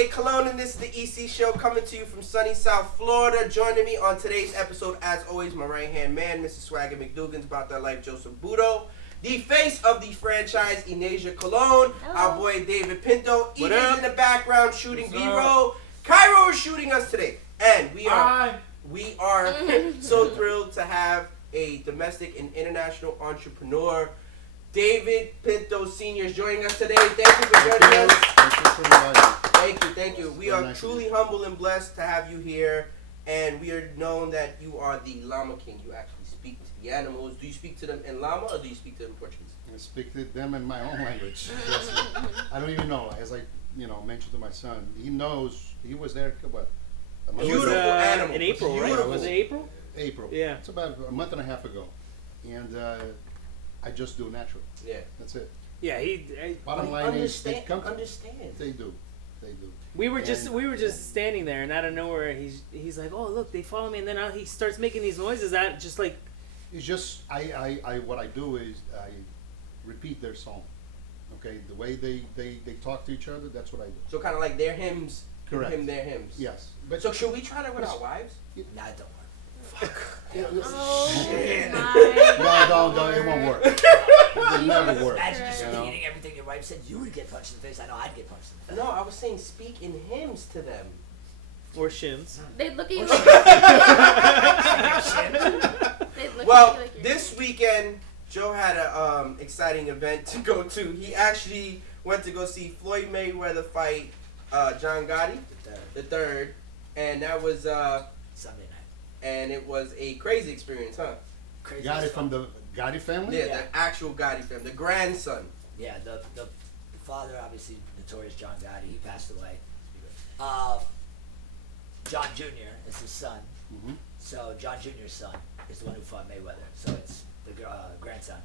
A. Colon, and this is the EC Show coming to you from sunny South Florida. Joining me on today's episode, as always, my right-hand man, Mr. Swagger McDougan's about that life, Joseph Buto. The face of the franchise, Enasia Colon. Our boy David Pinto. Edie's in the background shooting B-roll. Cairo is shooting us today. And we are so thrilled to have a domestic and international entrepreneur, David Pinto Sr. is joining us today. Thank you for joining us. Thank you. We are truly humble and blessed to have you here. And we are known that you are the Llama King. You actually speak to the animals. Do you speak to them in Llama or do you speak to them in Portuguese? I speak to them in my own language. I don't even know. As I mentioned to my son, he knows. He was there, what? Beautiful animal. In April, right? Was it April? April. Yeah. It's about a month and a half ago. And I just do natural. Yeah. That's it. Yeah, Bottom line is they come. Understand. They do. We were just standing there, and out of nowhere, he's like, "Oh, look, they follow me," and then he starts making these noises. That just like. It's just what I do is I repeat their song. Okay, the way they talk to each other, that's what I do. So kind of like their hymns. Correct. Their hymns. Yes. But so should we try that with our wives? Nah, it don't work. Oh, shit. No, it won't work. It never work. Imagine just repeating everything your wife said. You would get punched in the face. I know I'd get punched in the face. No, I was saying speak in hymns to them. Or shins. They'd look at you like Well, this weekend, Joe had an exciting event to go to. He actually went to go see Floyd Mayweather fight John Gotti III, and that was Sunday night. And it was a crazy experience, huh? Crazy. Got it from the Gotti family? Yeah, the actual Gotti family, the grandson. Yeah, the father, obviously notorious John Gotti, he passed away. John Jr. is his son. Mm-hmm. So John Jr.'s son is the one who fought Mayweather. So it's the grandson.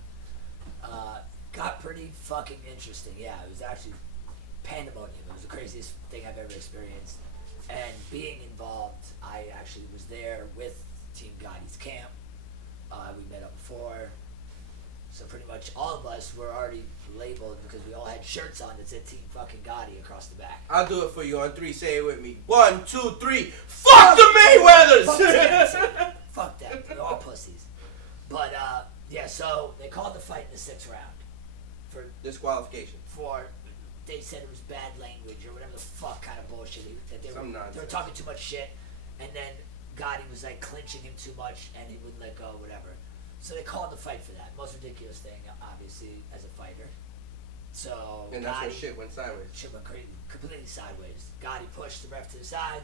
Got pretty fucking interesting. Yeah, it was actually pandemonium. It was the craziest thing I've ever experienced. And being involved, I actually was there with Team Gotti's camp. We met up before. So pretty much all of us were already labeled because we all had shirts on that said Team fucking Gotti across the back. I'll do it for you on 3. Say it with me. 1, 2, 3. Fuck the Mayweathers! Fuck that. They're all pussies. But, yeah, so they called the fight in the 6th round. For disqualification. They said it was bad language or whatever the fuck kind of bullshit. They were talking too much shit. And then Gotti was like clinching him too much and he wouldn't let go, whatever. So they called the fight for that. Most ridiculous thing, obviously, as a fighter. So and that's when shit went sideways. Shit went completely sideways. Gotti pushed the ref to the side.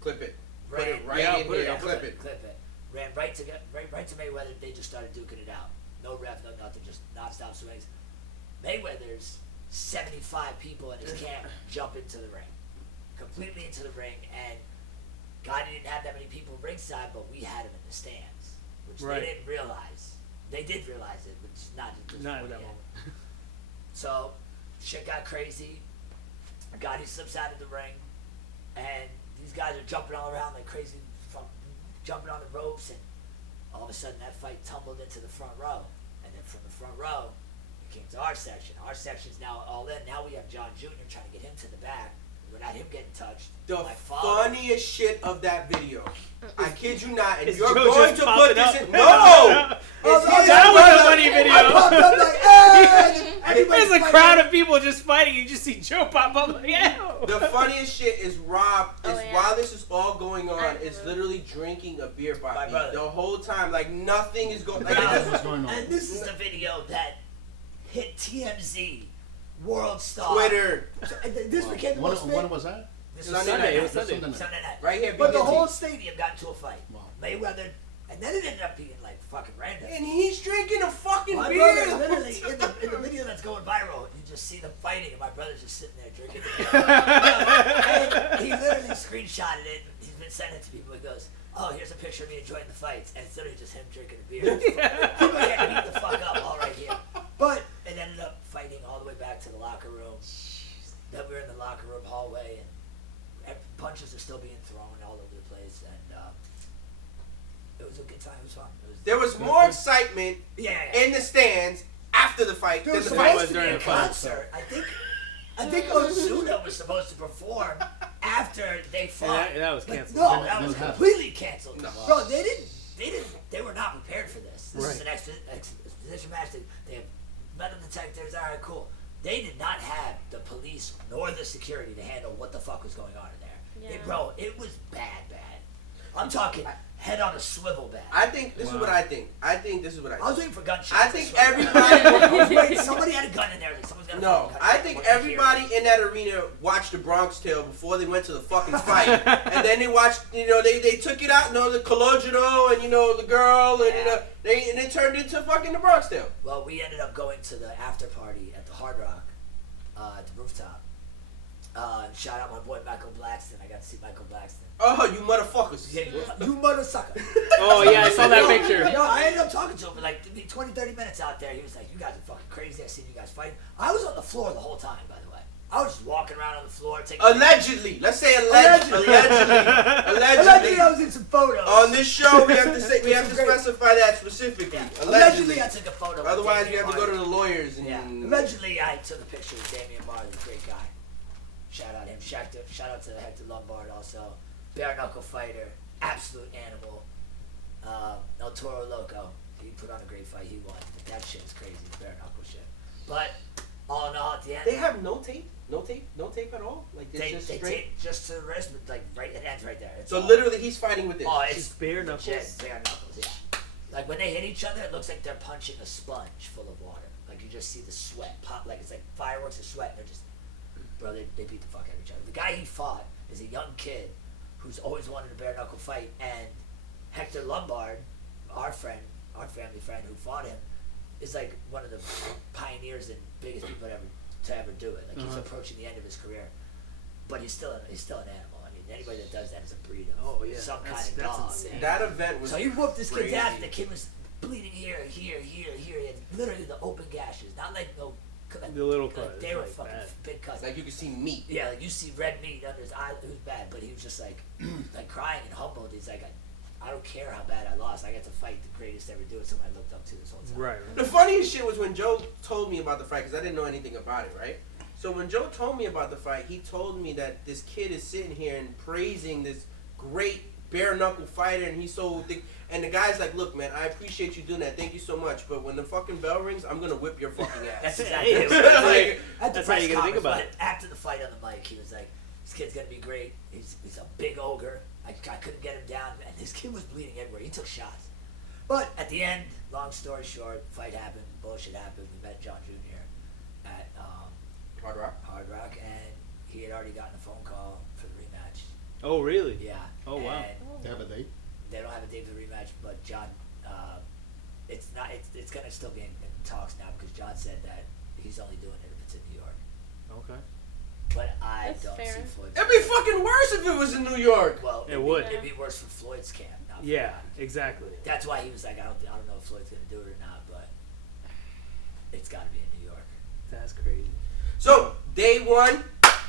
Clip it. Put it right in here. Clip it. Ran right to Mayweather. They just started duking it out. No ref, no nothing. Just non-stop swings. Mayweather's 75 people in his camp jump into the ring. Completely into the ring. And Gotti didn't have that many people ringside, but we had him in the stands. Which they didn't realize. They did realize it, but not at that moment. So, shit got crazy. Gotti slips out of the ring, and these guys are jumping all around like crazy, jumping on the ropes, and all of a sudden that fight tumbled into the front row. And then from the front row, it came to our section. Our section's now all in. Now we have John Jr. trying to get him to the back. Without him getting touched. The funniest shit of that video. I kid you not. And Is you're Joe going just to popping put this up? in. No! That was a funny video. I popped up like, hey! There's a crowd of people just fighting. You just see Joe pop up like, yeah. The funniest shit is Rob, while this is all going on, is literally drinking a beer by me the whole time. Like, nothing is going on. And this is the video that hit TMZ. World Star. Twitter. This became the most when was that? Sunday night. Right here. But the whole stadium got into a fight. Wow. Mayweather, and then it ended up being like fucking random. And he's drinking a fucking my beer. My brother literally, in the video that's going viral, you just see them fighting, and my brother's just sitting there drinking beer. And he literally screenshotted it, and he's been sending it to people. He goes, oh, here's a picture of me enjoying the fights, and it's literally just him drinking a beer. People getting beat the fuck up all right here. But it ended up fighting all the way back to the locker room. Then we were in the locker room hallway, and punches are still being thrown all over the place, and it was a good time. It was fun. There was more excitement in the stands after the fight than the fight was during the fight. Concert. I think I think Ozuna was supposed to perform after they fought. that was But canceled. No, that was Didn't happen. completely canceled. No. Bro, they were not prepared for this. This is Right. an exposition match. They have metal detectors. All right, cool. They did not have the police nor the security to handle what the fuck was going on in there. Yeah. Bro, it was bad. I'm talking head on a swivel bad. I think this is what I think. I was waiting for gunshots. I think swear. everybody. Wait, somebody had a gun in there. Someone's got a No, fucking gun. I think What did you hear? everybody in that arena watched the Bronx Tale before they went to the fucking fight, and then they watched. They took it out. The Colon Jr and the girl, and they turned into fucking the Bronx Tale. Well, we ended up going to the after party at the Hard Rock, at the rooftop. Shout out my boy Michael Blackston. I got to see Michael Blackston. Oh, you motherfuckers! Yeah, you mother sucker. Oh yeah, I saw that picture. No, I ended up talking to him for like 20, 30 minutes out there. He was like, "You guys are fucking crazy. I seen you guys fight." I was on the floor the whole time, by the way. I was just walking around on the floor taking. Allegedly, let's say allegedly. Allegedly, I was in some photos. On this show, we have to specify that specifically. Yeah. Allegedly, I took a photo. with Otherwise, we Damian have to go to Marley. the lawyers. And, Yeah. Allegedly, I took a picture with Damian Marley, great guy. Shout out him. Shout out to Hector Lombard also. Bare knuckle fighter, absolute animal. El Toro Loco. He put on a great fight. He won. But that shit's crazy, the bare knuckle shit. But all in all, at the end, They have no tape at all. Like it's they just straight. take just to the wrist, but like right, it ends right there. It's So all- literally, he's fighting with this. oh, Just bare knuckles? legit bare knuckles. Yeah. Like when they hit each other, it looks like they're punching a sponge full of water. Like you just see the sweat pop. Like it's like fireworks of sweat. And they're just, bro, they beat the fuck out of each other. The guy he fought is a young kid who's always wanted a bare knuckle fight, and Hector Lombard, our family friend who fought him, is like one of the pioneers and biggest people to ever do it. Like he's approaching the end of his career, but he's still an animal. I mean, anybody that does that is a breed of Oh, yeah. some That's- kind of that's dog. insane. That event was. So he whooped this kid's crazy. ass. The kid was bleeding here. He had literally the open gashes, not like no. Like, The little like, cuts, they were like fucking bad. big cuts. Like you can see meat. Yeah, like you see red meat under his eye. It was bad, but he was just like, like crying and humbled. He's like, I don't care how bad I lost. I got to fight the greatest to ever do it. Someone I looked up to this whole time. Right. The funniest shit was when Joe told me about the fight, because I didn't know anything about it, right? So when Joe told me about the fight, he told me that this kid is sitting here and praising this great bare knuckle fighter, and he's so thick. And the guy's like, "Look, man, I appreciate you doing that. Thank you so much. But when the fucking bell rings, I'm gonna whip your fucking ass." That's exactly Hey, it. that's Like, at the that's how press you gotta think conference, about but it. after the fight on the mic, he was like, "This kid's gonna be great. He's a big ogre. I couldn't get him down, and this kid was bleeding everywhere. He took shots." But at the end, long story short, fight happened, bullshit happened. We met John Jr. at Hard Rock. and he had already gotten a phone call for the rematch. Oh really? Yeah. Oh, wow. And They have a date? they don't have a date for the rematch, but John, it's not. It's gonna still be in talks now because John said that he's only doing it if it's in New York. Okay. But I That's don't fair. see Floyd. It'd be fucking worse if it was in New York. Well, It would. It'd be worse for Floyd's camp. Not for Yeah, mine. exactly. That's why he was like, I don't know if Floyd's gonna do it or not, but it's got to be in New York. That's crazy. So day one,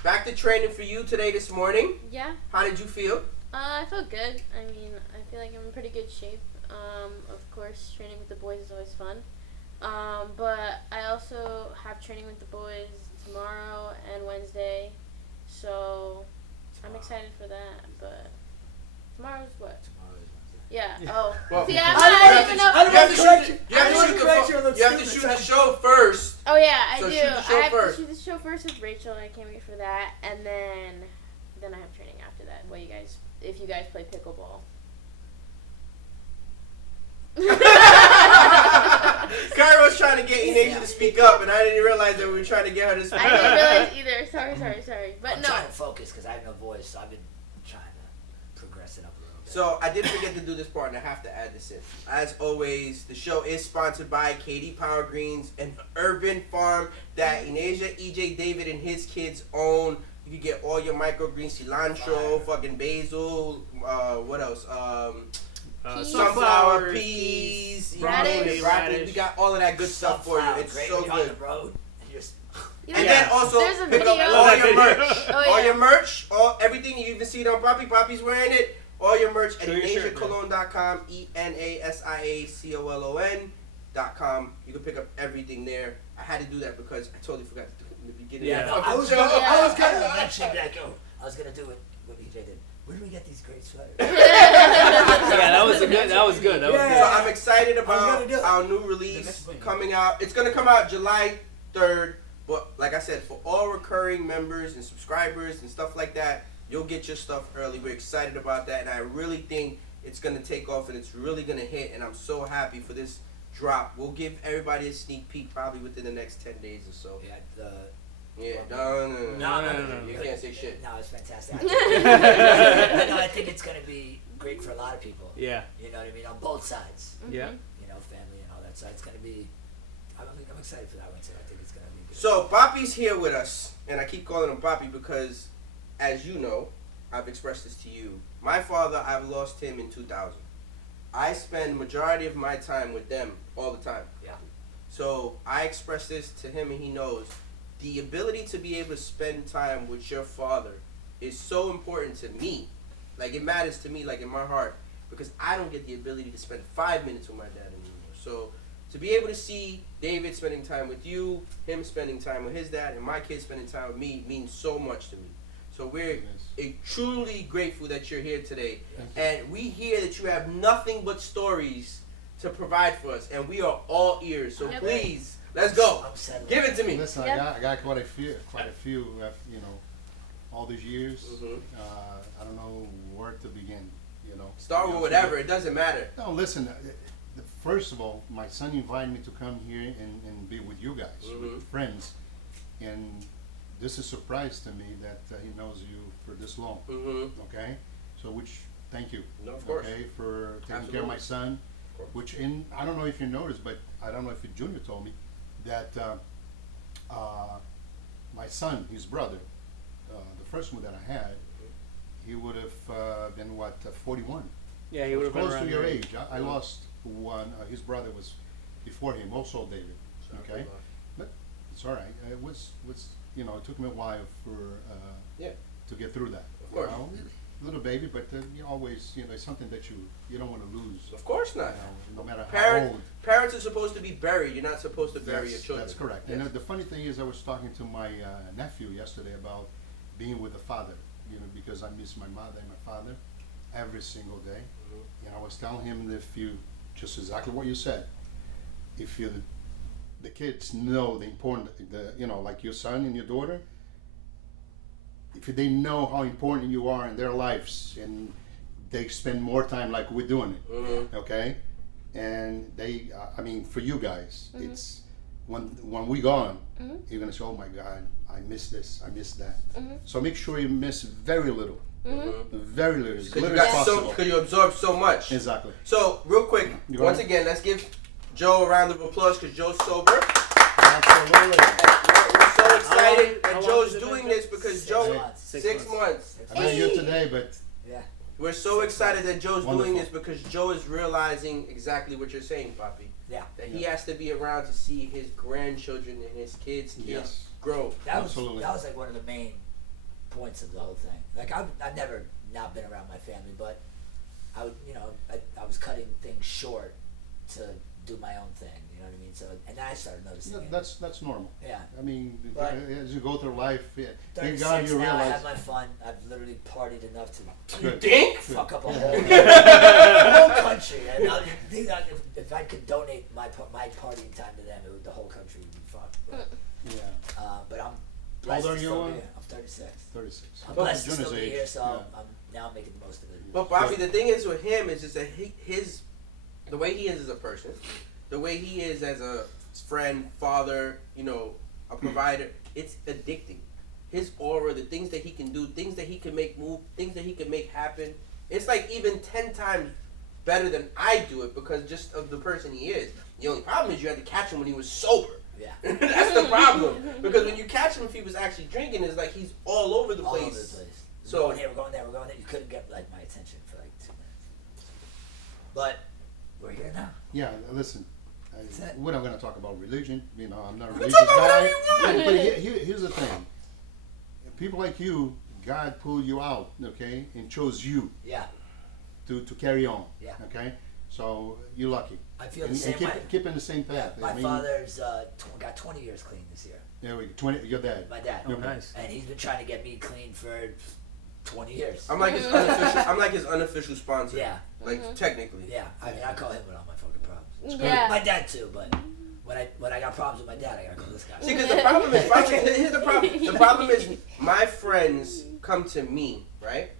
back to training for you today this morning. Yeah. How did you feel? I felt good. I mean, I feel like I'm in pretty good shape. Of course, training with the boys is always fun. But I also have training with the boys tomorrow and Wednesday. So I'm excited for that. But tomorrow's what? Yeah. Oh. Well, See, you I don't even know. I don't have to correct shoot. you. You have I to don't shoot correct you, it the. looks You have to stupid. shoot the show first. Oh yeah, I So do. shoot the show I have first. to shoot the show first with Rachel. I can't wait for that, and then I have training after that. Well, if you guys play pickleball. Kyra was trying to get Enasia to speak up, and I didn't realize that we were trying to get her to speak I didn't up. realize either. Sorry. But I'm no. trying to focus because I have no voice, so I've been trying to progress it up a little bit. So I did forget to do this part, and I have to add this in. As always, the show is sponsored by KD Power Greens, an urban farm that Enasia, EJ David, and his kids own. You can get all your microgreens, cilantro, fucking basil, what else? Peas. Sunflower, peas, Radish. broccoli. We got all of that good stuff for you. Sunflower, It's great so when you're good. on the road and you're just You know, And Yeah. then also There's a pick video. up I all love your that merch. video. Oh, All yeah. your merch, everything you even see it on Poppy. Poppy's wearing it. All your merch at Show your shirt, EnasiaColon.com, ENASIACOLON.com. You can pick up everything there. I had to do that because I totally forgot to do it in the beginning. Yeah. of the I fucking was show. gonna eventually be like, oh, I was gonna do what BJ did. Where do we get these great sweaters? Yeah, that was good. That was good. So I'm excited about gonna do it. our new release coming out. It's gonna come out July 3rd. But like I said, for all recurring members and subscribers and stuff like that, you'll get your stuff early. We're excited about that, and I really think it's gonna take off and it's really gonna hit. And I'm so happy for this drop. We'll give everybody a sneak peek probably within the next 10 days or so. Yeah, No. You can't say shit. No, it's fantastic. I think it's gonna be great for a lot of people. Yeah. You know what I mean? On both sides. Yeah. You know, family and all that. So it's gonna be. I'm excited for that one too. I think it's gonna be good. So Papi's here with us, and I keep calling him Papi because, as you know, I've expressed this to you. My father, I've lost him in 2000. I spend the majority of my time with them all the time. Yeah. So I express this to him, and he knows. The ability to be able to spend time with your father is so important to me. Like, it matters to me, like, in my heart, because I don't get the ability to spend 5 minutes with my dad anymore. So to be able to see David spending time with you, him spending time with his dad, and my kids spending time with me means so much to me. So we're truly grateful that you're here today. And we hear that you have nothing but stories to provide for us, and we are all ears. So please, let's go. Give it to me. Listen, I got quite a few, you know, all these years. I don't know where to begin, you know. Start with whatever, it doesn't matter. No, listen, first of all, my son invited me to come here and be with you guys, with friends. And this is a surprise to me that he knows you for this long, okay? So, thank you, No, of course. Okay, for taking care of my son. Which, I don't know if you noticed, but I don't know if Junior told me, that my son, his brother, the first one that I had, he would have been, 41? Yeah, he would have been close around to your age. I lost one, his brother was before him, also David, okay? But it's all right. It was, you know, it took me a while to get through that. Of course. You know, little baby, but you always, you know, it's something that you don't want to lose. Of course not. You know, no matter how old. Parents are supposed to be buried. You're not supposed to bury your children. That's correct. Yes. And the funny thing is, I was talking to my nephew yesterday about being with the father, you know, because I miss my mother and my father every single day. And I was telling him that if you, just exactly what you said, if you, the kids know the important, you know, like your son and your daughter, if they know how important you are in their lives and they spend more time like we're doing it, okay? And they, I mean, for you guys, it's when we gone, you're gonna say, oh my God, I miss this, I miss that. So make sure you miss very little, very little, as little as possible. Because you absorb so much. Exactly. So real quick, once again, let's give Joe a round of applause because Joe's sober. Absolutely. We're so excited How that long Joe's has it been doing good? this because 6 Joe, months. 6 months. I met you today, but Yeah. We're so excited that Joe's doing Wonderful. this because Joe is realizing exactly what you're saying, Papi. Yeah. That he has to be around to see his grandchildren and his kids yes. grow. That Absolutely. was like one of the main points of the whole thing. Like I've never not been around my family, but I would, you know, I was cutting things short to do my own thing. You know what I mean? So, and then I started noticing. it. That's normal. Yeah. I mean, But- as you go through life, thank 36 God you now, I realize. have my fun. I've literally partied enough to You think? fuck up a whole country. And now, if I could donate my partying time to them, the whole country would be fucked. But, Yeah, but I'm How blessed old are to you? still be here. I'm 36. 36. I'm Well, blessed to Junior's still be age, here, so yeah. I'm now making the most of it. But Bobby, the thing is with him is just that the way he is as a person, the way he is as a friend, father, you know, a provider, it's addicting. His aura, the things that he can do, things that he can make move, things that he can make happen. It's like even 10 times better than I do it because just of the person he is. The only problem is you had to catch him when he was sober. Yeah. That's the problem. Because when you catch him if he was actually drinking, it's like he's all over the All place. over the place. So- We're going here, we're going there, we're going there. You couldn't get like my attention for like 2 minutes. But we're here now. Yeah, listen. That's it. We're not going to talk about religion. You know, I'm not a You religious talk about guy. whatever you want. But here's the thing. People like you, God pulled you out, okay, and chose you Yeah. to carry on. Yeah. Okay? So you're lucky. I feel the and same way. keep in the same path. My father's got 20 years clean this year. There we go. 20. Your dad. My dad. Oh, nice. And he's been trying to get me clean for 20 years. I'm like his unofficial. I'm like his unofficial sponsor. Yeah. Like technically. Yeah. I mean, I call him with all my fucking problems. Yeah. My dad too, but when I got problems with my dad, I gotta call this guy. See, because the problem is, here's the problem. The problem is, my friends come to me, right,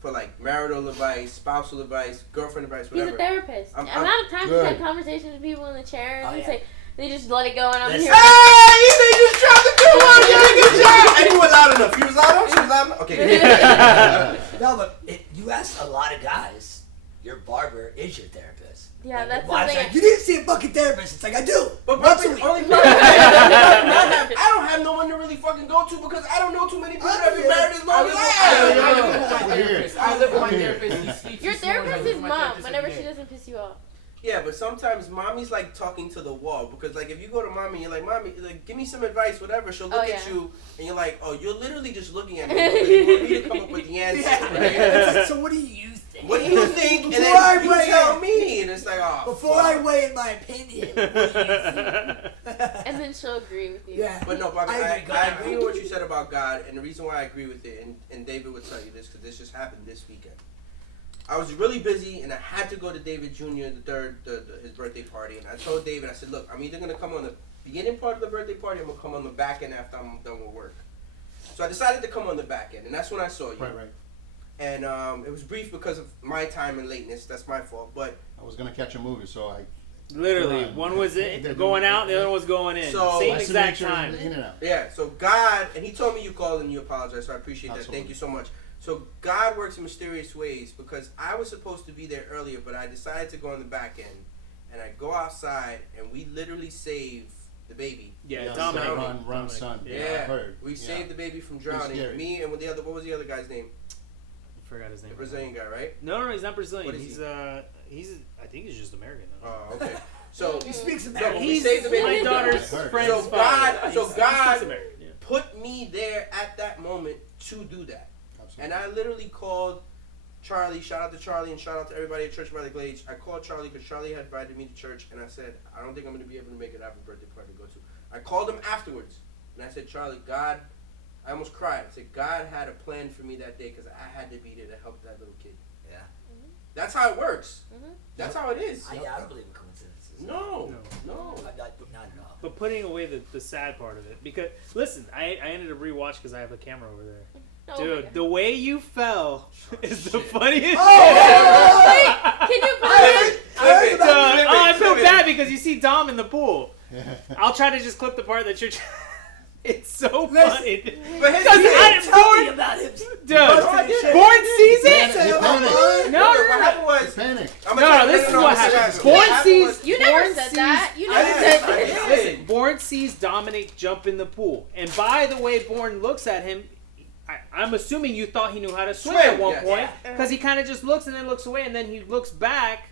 for like marital advice, spousal advice, girlfriend advice, He's whatever. a therapist. I'm Amount of times good. he's had conversations with people in the chair, and Oh, it's yeah. like they just let it go, and I'm Listen. here. Hey, they just dropped the good one. You did a good job. And he was loud enough. He was loud enough. She was loud enough. Okay. No, but you ask a lot of guys, your barber is your therapist. Yeah, Like, that's why it's something. like, you need to see a fucking therapist. It's like, I do. But Once a the week. only problem I don't have no one to really fucking go to because I don't know too many people that have been married as long as I have. I live with my therapist. Your therapist is mom whenever she doesn't piss you off. Yeah, but sometimes mommy's like talking to the wall because like if you go to mommy, you're like, mommy, like give me some advice, whatever. She'll look at you and you're like, oh, you're literally just looking at me because you want me to come up with the answer. Right? It's like, so what do you think? What do you think? And Before I then you weigh tell in. me, and it's like, oh. Before I weigh in my opinion, what do you think? And then she'll agree with you. Yeah. But no, Bobby, I I agree. agree with what you said about God, and the reason why I agree with it, and David would tell you this because this just happened this weekend. I was really busy, and I had to go to David Jr. his birthday party, and I told David, I said, look, I'm either gonna come on the beginning part of the birthday party, or I'm gonna come on the back end after I'm done with work. So I decided to come on the back end, and that's when I saw you. Right. And it was brief because of my time and lateness. That's my fault, but. I was gonna catch a movie, so I. Literally, Right. one was going out, the other was going in. So- Same I exact said, time. In and out. Yeah, so God, and he told me you called and you apologized, so I appreciate that. Absolutely. Thank you so much. So God works in mysterious ways because I was supposed to be there earlier, but I decided to go on the back end, and I go outside, and we literally save the baby. Yeah, Son, Dominic. run, son. Yeah. Yeah, I heard. We saved the baby from drowning. scary. Me and with the other, what was the other guy's name? I forgot his name. The Brazilian guy, right? No, he's not Brazilian. What is He's I think he's just American. Oh, okay. So He speaks no, American. but we He's saved the baby. my daughter's I heard. friend's So father. God- He God- speaks American, yeah. put me there at that moment to do that. Absolutely. And I literally called Charlie, shout out to Charlie and shout out to everybody at Church by the Glades. I called Charlie because Charlie had invited me to church and I said, I don't think I'm going to be able to make it. I have a birthday party to go to. I called him afterwards and I said, Charlie, God, I almost cried. I said, God had a plan for me that day because I had to be there to help that little kid. Yeah. That's how it works. Mhm. That's how it is. I don't believe in coincidences. No. Not at all. But putting away the sad part of it, because listen, I ended up rewatch because I have a camera over there. Oh my Dude, God. the way you fell is the funniest Oh! shit Wait, can you put it? I heard ever. about it. I feel bad because you see Dom in the pool. Yeah. I'll try to just clip the part that you're. It's so Listen. funny. But his Because thing- Tell me about him. Dude, I Born sees Panic, it. you panic. No, what happened was, Panic. I'm No, this is what happened. Born sees. You never Born said sees- that. You I never did. said I that. did. Listen, Bourne sees Dominic jump in the pool, and by the way Bourne looks at him, I'm assuming you thought he knew how to swim at one yes. point, because he kind of just looks and then looks away, and then he looks back,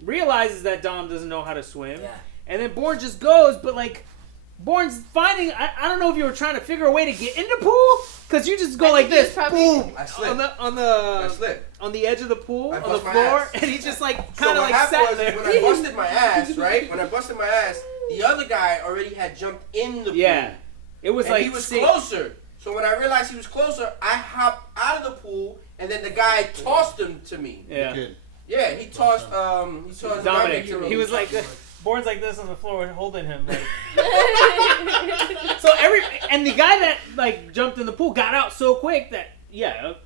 realizes that Dom doesn't know how to swim, Yeah. and then Bourne just goes, but like, Bourne's finding, I don't know if you were trying to figure a way to get in the pool, because you just go I like think he was this, probably- boom, I slipped. on I the slipped. on the edge of the pool, I on the bust my floor, ass. and he's just like So kind of what like happened sat was there. when I busted my ass, right? When I busted my ass, the other guy already had jumped in the pool. Yeah, it was And like he was sick. closer. So when I realized he was closer, I hopped out of the pool, and then the guy tossed him to me. Yeah. Good. Yeah, he tossed Dominic, Dominic. he was like, Bourne's like this on the floor, holding him. Like. So and the guy that like jumped in the pool got out so quick that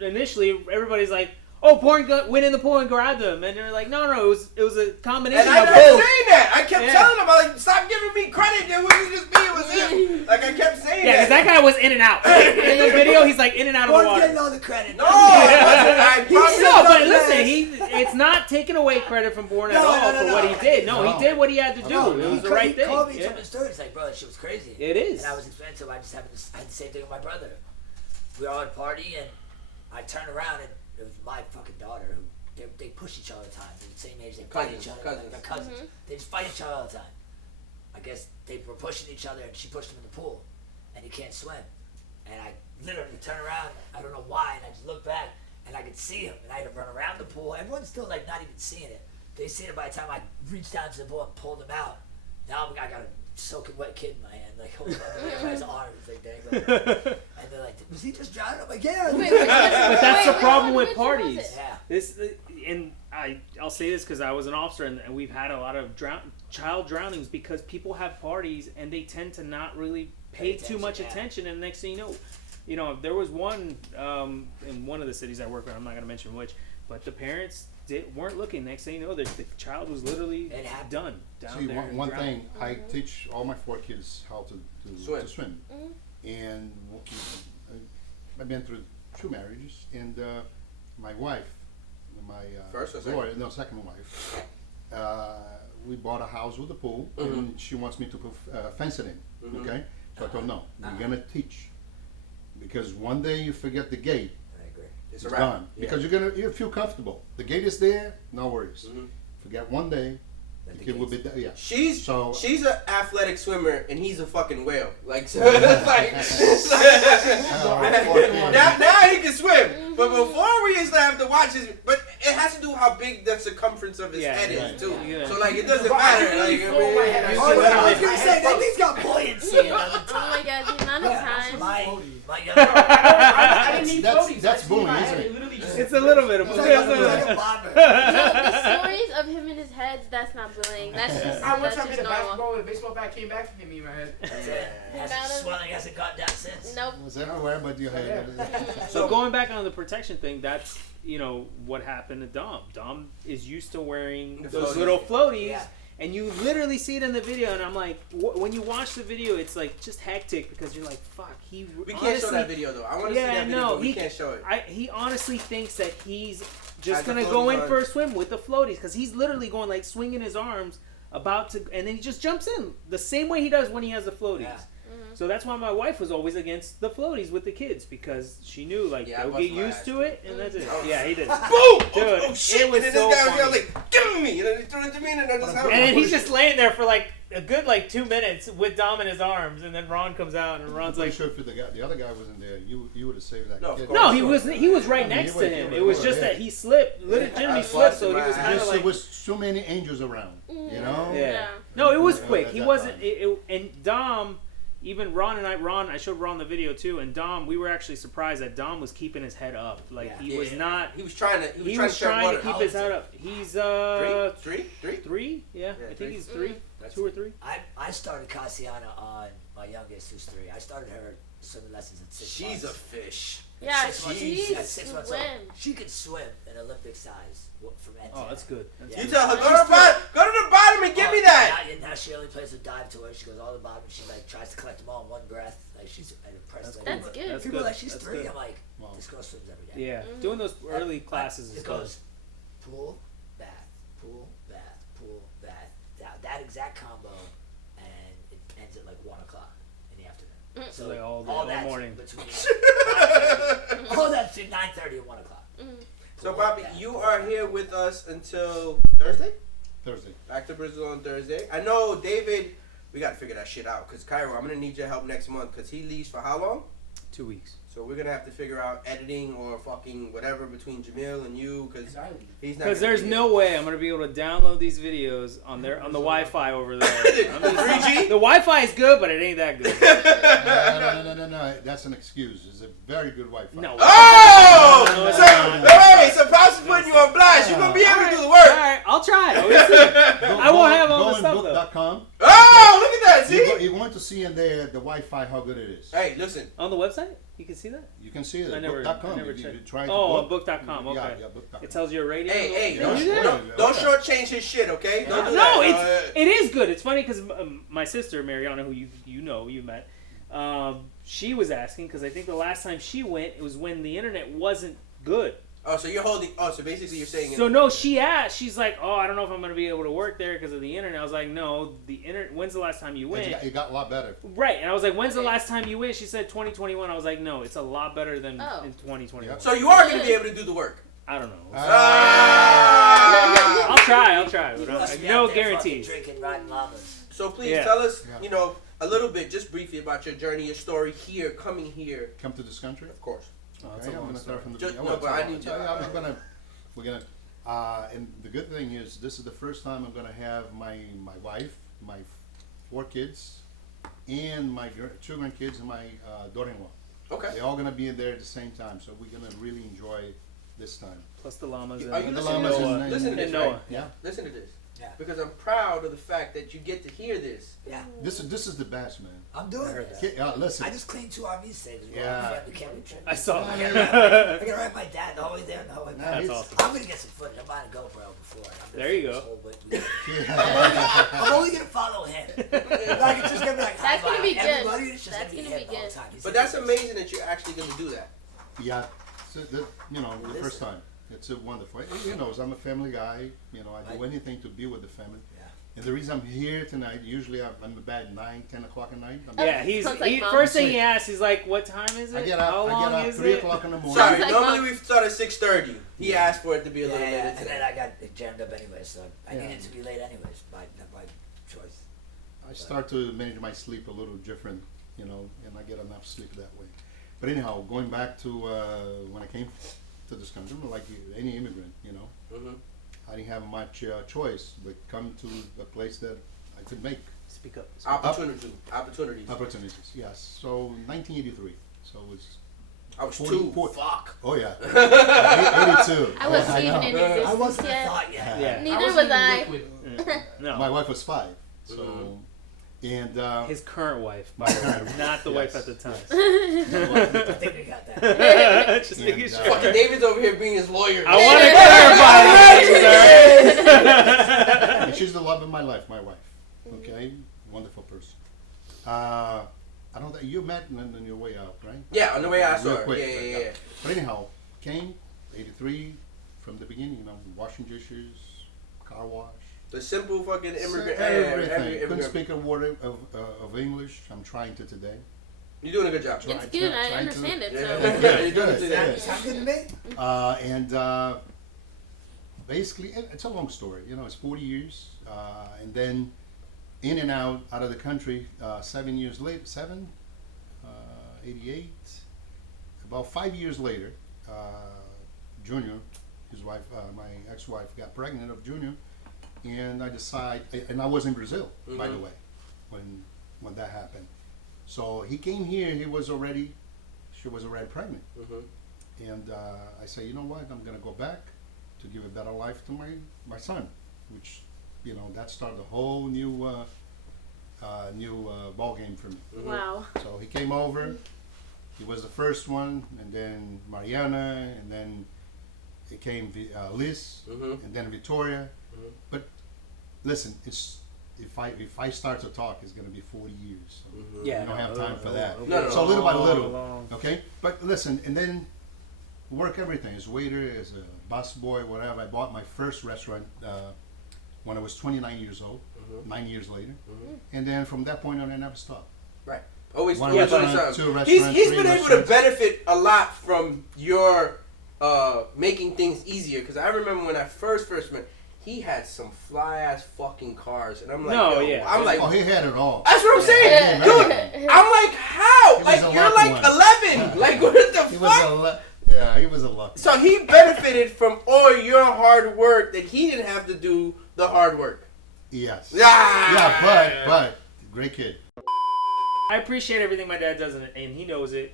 initially everybody's like, oh, Bourne went in the pool and grabbed him, and they're like, no, it was a combination And I of kept both. saying that. I kept Yeah. telling him, I'm like, stop giving me credit. It wasn't just me, it was him. Like I kept saying Yeah, because that guy was in and out. In the video, he's like in and out of the Born's water. getting all the credit. No, I He promise. said No, but Yes. listen, it's not taking away credit from Bourne at No, all no, for no, what no. he did. No, No. he did what he had to do. No, It was the He right thing. called me, Yeah. told me the story. He's like, bro, that shit was crazy. It is. And I was explaining to him, I had the same thing with my brother. We were all at a party, and I turned around, and it was my fucking daughter who they push each other all the time. They're the same age, they fight Cousins, each other. cousins. Like they're cousins. They just fight each other all the time. I guess they were pushing each other, and she pushed him in the pool, and he can't swim. And I literally turned around, I don't know why, and I just looked back, and I could see him, and I had to run around the pool. Everyone's still like not even seeing it. they seen it by the time I reached down to the bowl and pulled him out. Now I got a soaking wet kid in my hand, like holding on to his arms, like dangling. And they're like, was he just drowning? I'm like, yeah. Wait, But that's the problem with which one was parties. it? Yeah. This and I'll say this because I was an officer and we've had a lot of child drownings because people have parties and they tend to not really pay too much attention, and next thing you know, there was one in one of the cities I work in. I'm not gonna mention which, but the parents weren't looking. Next thing you know, the child was literally done down See, there. one thing, I teach all my 4 kids how to swim. And I've been through 2 marriages, and my wife, my First or second? second wife, we bought a house with a pool, and she wants me to put fence it in. Okay, so I told no, we're gonna teach, because one day you forget the gate, I agree. it's gone. Because you feel comfortable. The gate is there, no worries. Forget one day, the kid will be there. Yeah. She's So- she's an athletic swimmer and he's a fucking whale. Like, so now he can swim. But before we used to have to watch his, but it has to do how big the circumference of his head is too. Yeah. So like it doesn't matter. Like, I mean, Oh, yeah, I was gonna say, that thing's got buoyancy on the Oh top. my god, the amount of times. My I didn't need That's- floaties. that's I see bullying, my isn't head, it? literally just- It's a little bit of It's like a bobber. No, the stories of him in his head, that's not bullying. That's just, I one that's time just hit a normal. basketball with a baseball bat came back and hit me in my head. That's it. That's swelling hasn't gone down since. Nope. It was everywhere but your head. So going back on the protection thing, that's what happened to Dom. Dom is used to wearing The those floaties. little floaties, Yeah. and you literally see it in the video. And I'm like, when you watch the video, it's like just hectic because you're like, fuck. we can't show that video though. I want to see that video, but we can't show it. He honestly thinks that he's just Has the gonna go in floaties for on. a swim with the floaties because he's literally going like swinging his arms about to, and then he just jumps in the same way he does when he has the floaties. Yeah. So that's why my wife was always against the floaties with the kids because she knew like Yeah, I they'll bust get my used ass, to it and that's it. Oh. Yeah, he did. Boom! Dude, oh shit! it was and then so this guy was funny. like, "Give it me!" And then he threw it to me, and I just And then he's just laying there for like a good 2 minutes with Dom in his arms, and then Ron comes out and Ron's I'm like, sure if the other guy wasn't there, you would have saved that No, of kid. course. no, he was right I mean, next he to was- him. he It was was, just yeah. that he slipped, legitimately I slipped, so he busted was my kind of Just, like. there was so many angels around, you know? Yeah. No, it was Yeah, quick. at He that wasn't. time. And Dom, even Ron and I showed Ron the video too, and Dom, we were actually surprised that Dom was keeping his head up. Like Yeah. he was not. He was trying to. He was trying to keep water. his head up. He's Three? three. Yeah, Yeah, I three. think he's 3, That's 2 or 3. I started Cassiana on my youngest, who's 3. I started her swimming lessons at 6 She's a months. fish. Yeah, At 6 months, she at 6 months old. swims. She could swim in Olympic size from end to Oh, end. that's good. That's Yeah. You tell her go to the bottom. Go to the bottom and give me that. Now she only plays with dive tours. She goes all the bottom. She tries to collect them all in one breath. Like she's impressed. That's That's good. That's People good. are like she's That's 3. good. I'm like, Wow. this girl swims every day. Yeah, doing those early classes is It good. goes pool, bath, pool, bath, pool, bath. That exact combo, and it ends at 1 o'clock in the afternoon. So like all that morning. between 9:30 all that between 9:30 and 1 o'clock. So Pool, Bobby, bath, you pool, are bath. here with us until Thursday. Thursday. Back to Brazil on Thursday. I know David. We got to figure that shit out because Cairo, I'm gonna need your help next month because he leaves for how long? 2 weeks. So we're gonna have to figure out editing or fucking whatever between Jamil and you because And I leave. he's not. Because gonna there's be no way I'm gonna be able to download these videos on the Wi-Fi over there. I'm just- 3G? The Wi-Fi is good, but it ain't that good. No. That's an excuse. It's a very good Wi-Fi. No. Oh! No, it's So, not. hey, so Pops is putting you on blast. You're gonna be able to do the All work. right, I'll try it. We'll see. I won't have all the stuff though. Book.com. Oh, look at that! See? You're going to see in there the Wi-Fi how good it is. Hey, listen. On the website, you can see that. You can see it. I never Book.com. checked. You try to Oh, book. on book.com. Okay. Yeah, book.com. It tells you a rating. Hey, Yeah, don't, yeah. don't shortchange his shit, okay? Don't do No, that. it is good. It's funny because my sister Mariana, who you met, she was asking because I think the last time she went, it was when the internet wasn't good. Oh, so you're holding. Oh, so basically you're saying. So no, she asked. She's like, "Oh, I don't know if I'm gonna be able to work there because of the internet." I was like, "No, the internet. When's the last time you went?" It got a lot better. Right, and I was like, "When's the last time you went?" She said 2021. I was like, "No, it's a lot better than Oh. in 2021." So you are gonna be able to do the work. I don't know. Ah! I'll try. But You must be no out there guarantees. fucking drinking, riding llamas. So please Yeah. tell us, Yeah. a little bit, just briefly about your journey, your story here, coming here. Come to this country. Of course. Oh, that's Okay, a I'm long gonna story. start from the Just- beginning. no, but I need We're gonna. And the good thing is, this is the first time I'm gonna have my wife, my 4 kids, and my 2 grandkids and my daughter-in-law. Okay. They're all gonna be in there at the same time, so we're gonna really enjoy this time. Plus the llamas. Are you The listening llamas to and- this? Listen to this, Noah. right? Yeah. Listen to this. Yeah. Because I'm proud of the fact that you get to hear this. Yeah. This is the best, man. I'm doing heard it. Listen. I just cleaned 2 RVs today because we're Yeah. on a family camping trip. I saw. I that. gotta ride my dad all the way there and all the way back. That's It's- awesome. I'm gonna get some footage. I'm buying a GoPro before. I'm gonna There you film go. this whole week. Yeah. I'm only gonna follow him. Like it's just gonna be like That's gonna be good. everybody. It's just That's gonna be gonna him be all the good. time. He's But like, that's amazing that you're actually going to do that. Yeah, so the first time. It's a wonderful. He knows I'm a family guy. I do anything to be with the family. Yeah. And the reason I'm here tonight, usually I'm in bed 9, 10 o'clock at night. Yeah, Sounds like mom. first thing he asks, he's like, "What time is it? I get How up. long I get up is 3 it?" o'clock in the morning. Sorry, like normally mom. we start at 6:30. He asked for it to be a little later and today. then I got it jammed up anyway, so I Yeah. needed to be late anyways by choice. I start to manage my sleep a little different, and I get enough sleep that way. But anyhow, going back to when I came to this country, I'm like any immigrant, Mm-hmm. I didn't have much choice but come to a place that I could make Speak up. Opportunities. opportunities. Yes. So 1983. So it was. I was 40 2.40 Fuck. Oh yeah. 82. I wasn't know. even in existence I wasn't a yet. thought yet. Yeah. Neither was I. No. My wife was 5. So, Mhm. and His current wife, by the way, not the wife Yes. at the time. I think we got that. Just And, making sure. Fucking David's over here being his lawyer. I want to clarify things, and she's the love of my life, my wife. Okay, wonderful person. I don't think you met on your way out, right? Yeah, on the way I saw Real her. quick, Yeah. But anyhow, came 83 from the beginning. Washing dishes, car wash. The simple fucking immigrant. Everything. every Couldn't immigrant. speak a word of English. I'm trying to today. You're doing a good job. It's good. I trying to- understand it. Yeah. So. Yeah, you're doing it Good, today. good. Sound good to me? And basically, it's a long story. It's 40 years, and then in and out of the country. 7 years later, 88. About 5 years later, Junior, his wife, my ex-wife, got pregnant of Junior, and I decided. And I was in Brazil, by the Mhm. way, when that happened. So he came here. She was already pregnant. Mm-hmm. And I say, you know what? I'm gonna go back to give a better life to my son, which that started a whole new ball game for me. Mm-hmm. Wow. So he came over. He was the first one, and then Mariana, and then it came Liz, Mm-hmm. and then Victoria. Mhm. But listen, if I start to talk, it's gonna be 40 years. So Mhm. Yeah, we don't have time for that. No, So little by long, little. long. Okay, but listen, and then work everything as waiter, as a busboy, whatever. I bought my first restaurant when I was 29 years old, Mhm. 9 years later, Mhm. and then from that point on, I never stopped. Always One doing restaurant, something. 2 restaurants, He's 3 been able to restaurants. benefit a lot from your making things easier. Because I remember when I first met, he had some fly ass fucking cars, and I'm like, No, yo, yeah. I'm like, Oh, he had it all. that's what I'm saying, Yeah, dude. everything. I'm like, how? He was Like a you're lucky like one. 11. Like what the He fuck? was yeah, he was a lucky. So he benefited from all your hard work that he didn't have to do the hard work. Yes. Ah! Yeah, but great kid. I appreciate everything my dad does, and he knows it.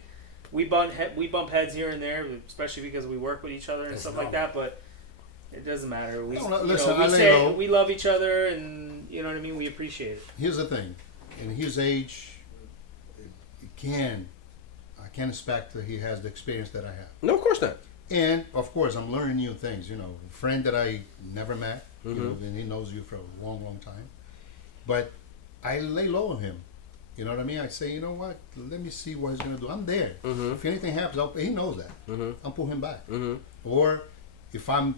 We bump heads here and there, especially because we work with each other and That's stuff like normal. that. But it doesn't matter. We, No, you listen, know, we I lay say low. we love each other, and you know what I mean. We appreciate it. Here's the thing, in his age, I can't expect that he has the experience that I have. No, of course not. And of course, I'm learning new things. A friend that I never met, Mhm. and he knows you for a long, long time. But I lay low on him. You know what I mean? I say, you know what? Let me see what he's gonna do. I'm there. Mm-hmm. If anything happens, he knows that. Mm-hmm. I'll pull him back. Mm-hmm. Or if I'm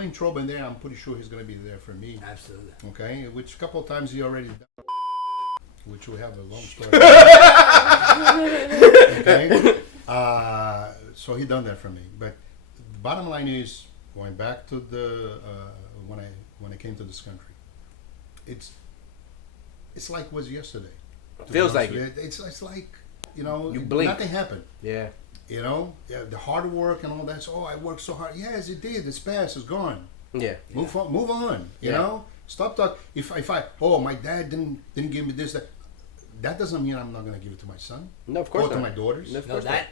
in trouble in there, I'm pretty sure he's gonna be there for me. Absolutely. Okay? Which a couple of times he already done. Which we have a long story. Okay? So he done that for me. But the bottom line is, going back to the when I came to this country, it's like it was yesterday. To be Feels honest like with you. It's like You blink. nothing happened. Yeah. Yeah, the hard work and all that. So, I worked so hard. Yes, it did. It's past. It's gone. Yeah. Move on. You Yeah. know, stop talking. If I my dad didn't give me this, that doesn't mean I'm not gonna give it to my son. No, of course or to not. my daughters. No, of No, course that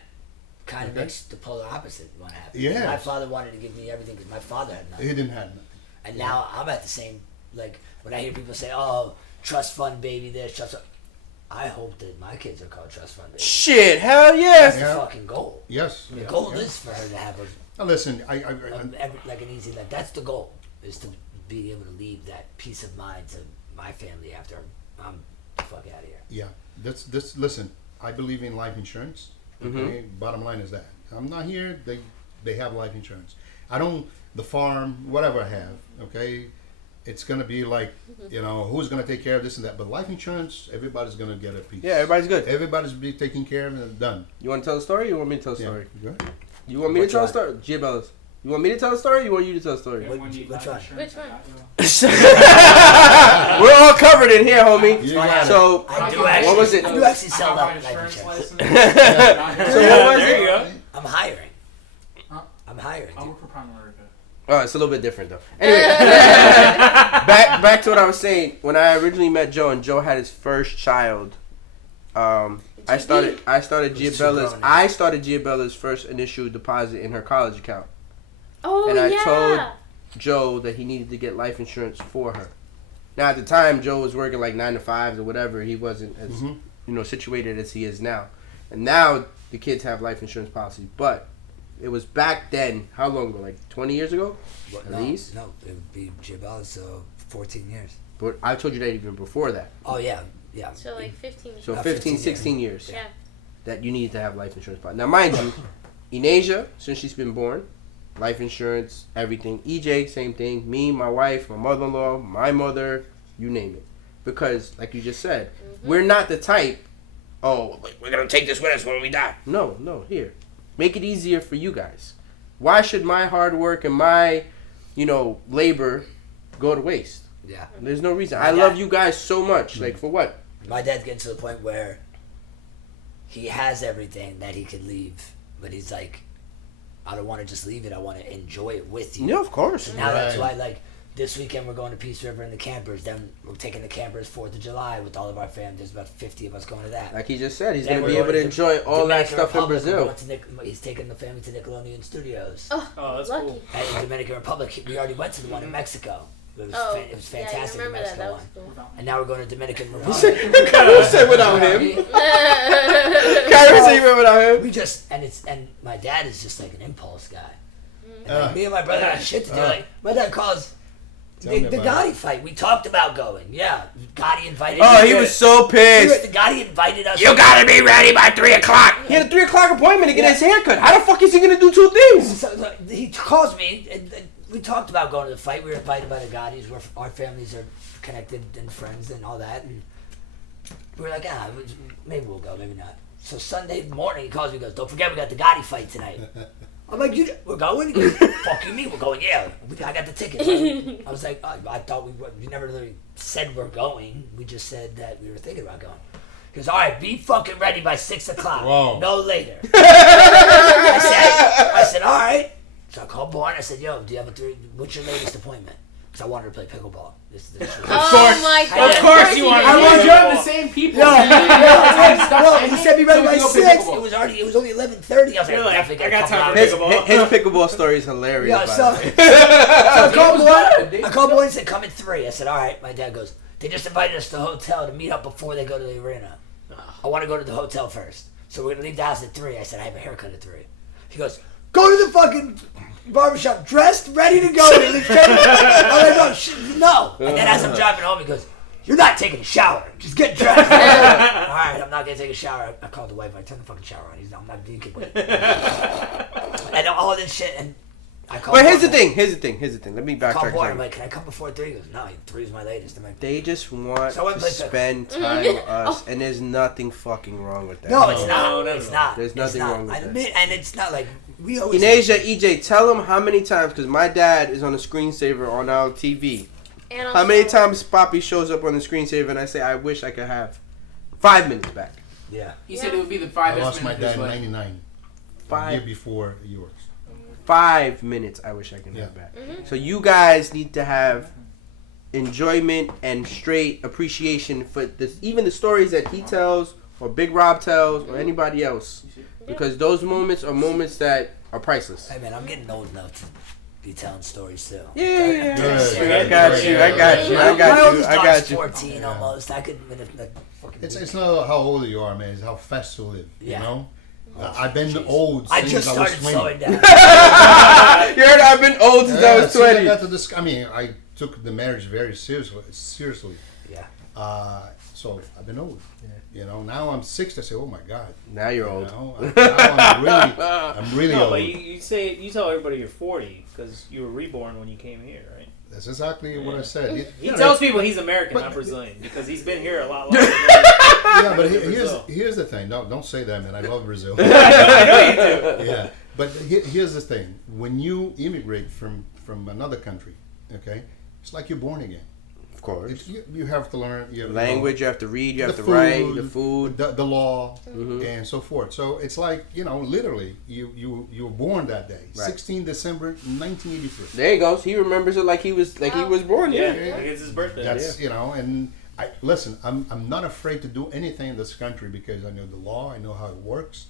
kind of Okay. makes the polar opposite what happened. Yes. My father wanted to give me everything because my father had nothing. He didn't have nothing. And now I'm at the same, like, when I hear people say, oh, trust fund baby this, trust fund. I hope that my kids are called trust fund baby. Shit, hell That's yes. Yeah. the fucking goal. Yes. The goal is for her to have Now listen, like an easy life. That's the goal, is to be able to leave that peace of mind to my family after I'm the fuck out of here. yeah. This. Listen, I believe in life insurance. Okay. Bottom line is that I'm not here. They have life insurance. I don't. The farm, whatever I have. Okay. It's gonna be like, who's gonna take care of this and that. But life insurance, everybody's gonna get a piece. Yeah, everybody's good. Everybody's be taken care of and done. You want to tell a story? Or you want me to tell a Yeah. story? Good. You want me Which to tell a one? story? Giabellas. You want me to tell a story? Or you want you to tell a story? Everyone need Which life one? insurance. Which one? We're all covered in here, homie. You got it. So, I do What actually, was it? I do actually I sell have my that life insurance insurance. license. So what was There it? you go. I'm hiring. Huh? I'm hiring. I dude. work for Prime America. Oh, it's a little bit different though. Anyway, back to what I was saying. When I originally met Joe, and Joe had his first child, I started Who's super Giabella's. grown now. I started Giabella's first initial deposit in her college account. Oh, And I yeah. told Joe that he needed to get life insurance for her. Now at the time, Joe was working like 9 to 5s or whatever. He wasn't as situated as he is now. And now the kids have life insurance policies, but it was back then. How long ago? Like 20 years ago, What, at no, least. No, it would be Jabal, so 14 years. But I told you that even before that. Oh, yeah. Yeah. So like 15. So About 15, 15 16 years Yeah. that you need to have life insurance policy. Now, mind you, Enasia, since she's been born, life insurance, everything. EJ, same thing. Me, my wife, my mother-in-law, my mother, you name it. Because, like you just said, we're not the type, oh, we're going to take this with us when we die. No, here. Make it easier for you guys. Why should my hard work and my, labor go to waste? Yeah. There's no reason. I love you guys so much. Like, for what? My dad's getting to the point where he has everything that he could leave, but he's like, I don't want to just leave it. I want to enjoy it with you. Yeah, of course. Now that's why, Right. like, this weekend we're going to Peace River in the campers. Then we're taking the campers 4th of July with all of our family. There's about 50 of us going to that. Like he just said, he's Then going to we're be able to going enjoy all that Dominican stuff in Republic, we're Brazil. going to he's taking the family to Nickelodeon Studios. Oh, that's Lucky. cool. And in Dominican Republic, we already went to the one in Mexico. It was, Oh, it was fantastic. Yeah, I the remember that. Mexico That one. was cool. And now we're going to Dominican Who Republic. said without him? Kyrie said you without him. We just and my dad is just like an impulse guy. And Uh. like me and my brother got shit to do. Like my dad calls Tell the me about Gotti fight. We talked about going. Yeah, Gotti invited. Oh, us. he was so pissed. The Gotti invited us. You gotta be ready by 3 o'clock. He had a 3 o'clock appointment to get his haircut. How the fuck is he gonna do two things? So he calls me. And we talked about going to the fight. We were invited by the Gottis. Where our families are connected and friends and all that. And we were like, maybe we'll go, maybe not. So Sunday morning, he calls me. He goes, "Don't forget, we got the Gotti fight tonight." I'm like, we're going? He goes, "Fuck you, mean we're going?" Yeah, I got the tickets. I was like, I thought we never really said we're going. We just said that we were thinking about going. He goes, "All right, be fucking ready by 6 o'clock. Whoa. No later." I said, all right. So I called Born. I said, "Yo, do you have what's your latest appointment?" Because I wanted to play pickleball. Oh my god. Of course you want I to want do you have the it. same people. No, And he said be ready so by we go play 6. pickleball. It was only 11:30. I was like, You're like, definitely I got got a couple time for hours. His pickleball story is hilarious. Yeah, by so, the way. so I called Saturday. Boyd. I called Boyd and said, "Come at 3." I said, "All right." My dad goes, "They just invited us to the hotel to meet up before they go to the arena. I want to go to the hotel first. So we're gonna leave the house at 3." I said, "I have a haircut at 3." He goes, "Go to the fucking barbershop, dressed, ready to go." I'm like, "No." And then as I'm driving home, he goes, "You're not taking a shower. Just get dressed." All right, I'm not gonna take a shower. I called the wife. I turned the fucking shower on. He's not. I'm not being kid with it. And all this shit. And I called. But here's the Born. thing. Let me I called backtrack. Born. a I'm second. like, "Can I come before 3?" He goes, "No, 3 is my latest." I'm like, They just want So I went to and played spend time with us, and there's nothing fucking wrong with that. "No, it's No, not. no, It's no. not. There's It's nothing not. wrong with I that. admit, and it's not like we always. Enasia, EJ, tell them how many times, because my dad is on the screensaver on our TV. And How many times Poppy shows up on the screensaver and I say, I wish I could have 5 minutes back. Yeah. He said Yeah. it would be the I 5 lost my minutes of dad his in life. '99. A 5. year before yours. 5 minutes I wish I could have back. Mhm. So you guys need to have enjoyment and straight appreciation for this, even the stories that he tells or Big Rob tells or anybody else, because those moments are moments that are priceless. Hey man, I'm getting old enough to be telling stories too. Yeah. Good. I got you. I got you. I My got you. oldest I daughter's got you. 14 almost. I could. Fucking It's not how old you are, man. It's how fast you live. Yeah. You know. I've been old I since just I was started 20. slowing down. You heard I've been old since I was as soon as 20. got to this, I mean, I took the marriage very seriously. Yeah. So I've been old. You know, now I'm 60. I say, oh my God. Now you're You old. know, now I'm really No, old. but you tell everybody you're 40 because you were reborn when you came here, right? That's exactly what I said. He tells people he's American, not Brazilian, because he's been here a lot longer. Yeah, but Brazil. here's the thing. No, don't say that, man. I love Brazil. I know you do. Yeah, but here's the thing. When you immigrate from another country, okay, it's like you're born again. Of course. You have to learn. You have to Language, you have to read, you have the to write, food, the food. the law, Mhm. and so forth. So it's like, literally, you were born that day, Right. 16 December 1983. There he goes. He remembers it like he was born. Yeah, Yeah. like it's his birthday. That's and listen. I'm not afraid to do anything in this country because I know the law. I know how it works.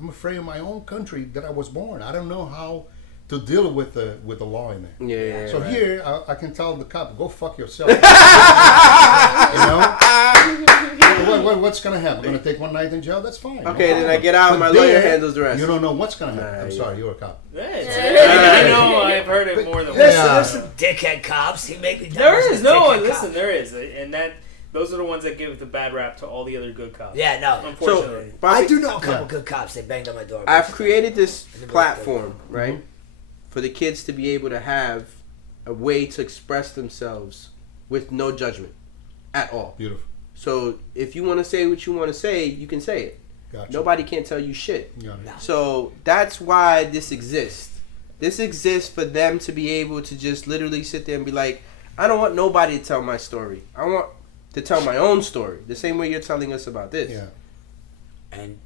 I'm afraid of my own country that I was born. I don't know how to deal with the law in there. Yeah. So right. here, I can tell the cop, go fuck yourself. What's going to happen? Going to take one night in jail? That's fine. Okay, no then I problem. get out. But My lawyer there, handles the rest. You don't know what's going to happen. Nah, I'm yeah. sorry, you're a cop. I know, I've heard it more than once. Listen, there's some dickhead cops. He make me. There is no, dickhead listen, cop. there is, and those are the ones that give the bad rap to all the other good cops. Yeah, no. Unfortunately. So, Bobby, I do know a couple Yeah. good cops. They banged on my door. I've created this In the platform, Mm-hmm. right, for the kids to be able to have a way to express themselves with no judgment at all. Beautiful. So if you want to say what you want to say, you can say it. Gotcha. Nobody can tell you shit. Yeah. No. So that's why this exists. This exists for them to be able to just literally sit there and be like, I don't want nobody to tell my story. I want to tell my own story. The same way you're telling us about this. Yeah. And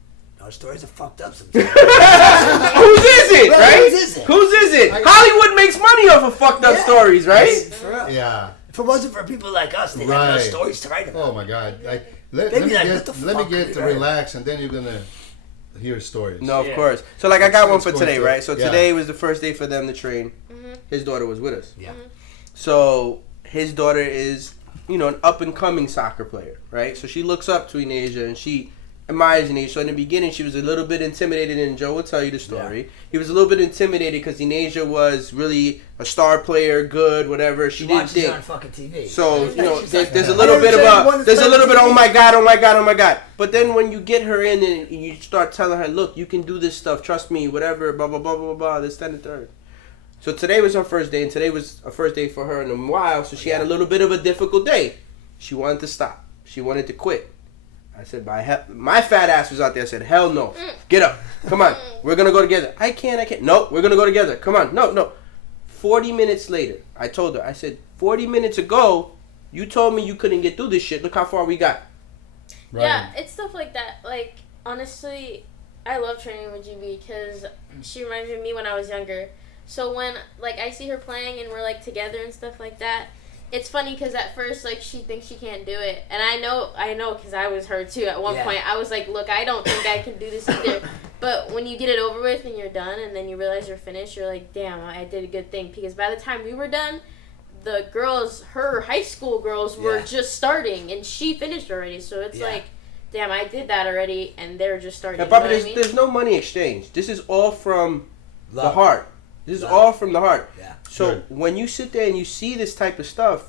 our stories are fucked up sometimes. Whose is it, right? Whose is it? Whose is it? Hollywood makes money off of fucked up Yeah. stories, right? For real. Yeah. If it wasn't for people like us, they'd have no Right. stories to write about. Oh my God. Like, let They'd me be like, get what the let me fuck get are to you relax, and then you're gonna hear stories. No, of Yeah. course. So like I got one Let's for go today, into right? it. So Yeah. today was the first day for them to train. Mhm. His daughter was with us. Yeah. So his daughter is, an up and coming soccer player, right? So she looks up to Enasia and she admires Enasia. So in the beginning, she was a little bit intimidated, and Joe will tell you the story. He was a little bit intimidated because Enasia was really a star player, good, whatever. She didn't Watches it think. on fucking TV. So She's like, there's a I little never bit of said you wanted to there's a play little bit of TV. oh my god, oh my god, oh my god. But then when you get her in and you start telling her, look, you can do this stuff, trust me, whatever, blah blah blah blah blah, this, that, and the third. So today was her first day, and today was a first day for her in a while. So she had a little bit of a difficult day. She wanted to stop. She wanted to quit. I said, my fat ass was out there. I said, hell no. Get up. Come on. We're going to go together. I can't. No, we're going to go together. Come on. No. 40 minutes later, I told her, I said, 40 minutes ago, you told me you couldn't get through this shit. Look how far we got. Right. Yeah, it's stuff like that. Like, honestly, I love training with GB because she reminds me of me when I was younger. So when, I see her playing and we're, together and stuff like that, it's funny because at first, she thinks she can't do it. And I know because I was her, too. At one point, I was like, look, I don't think I can do this either. But when you get it over with and you're done and then you realize you're finished, you're like, damn, I did a good thing. Because by the time we were done, the girls, her high school girls, were just starting. And she finished already. So it's like, damn, I did that already. And they're just starting. Now, You know Bobby, what I mean? there's no money exchange. This is all from the Love. heart. This is Love. all from the heart. Yeah. So Good. when you sit there and you see this type of stuff,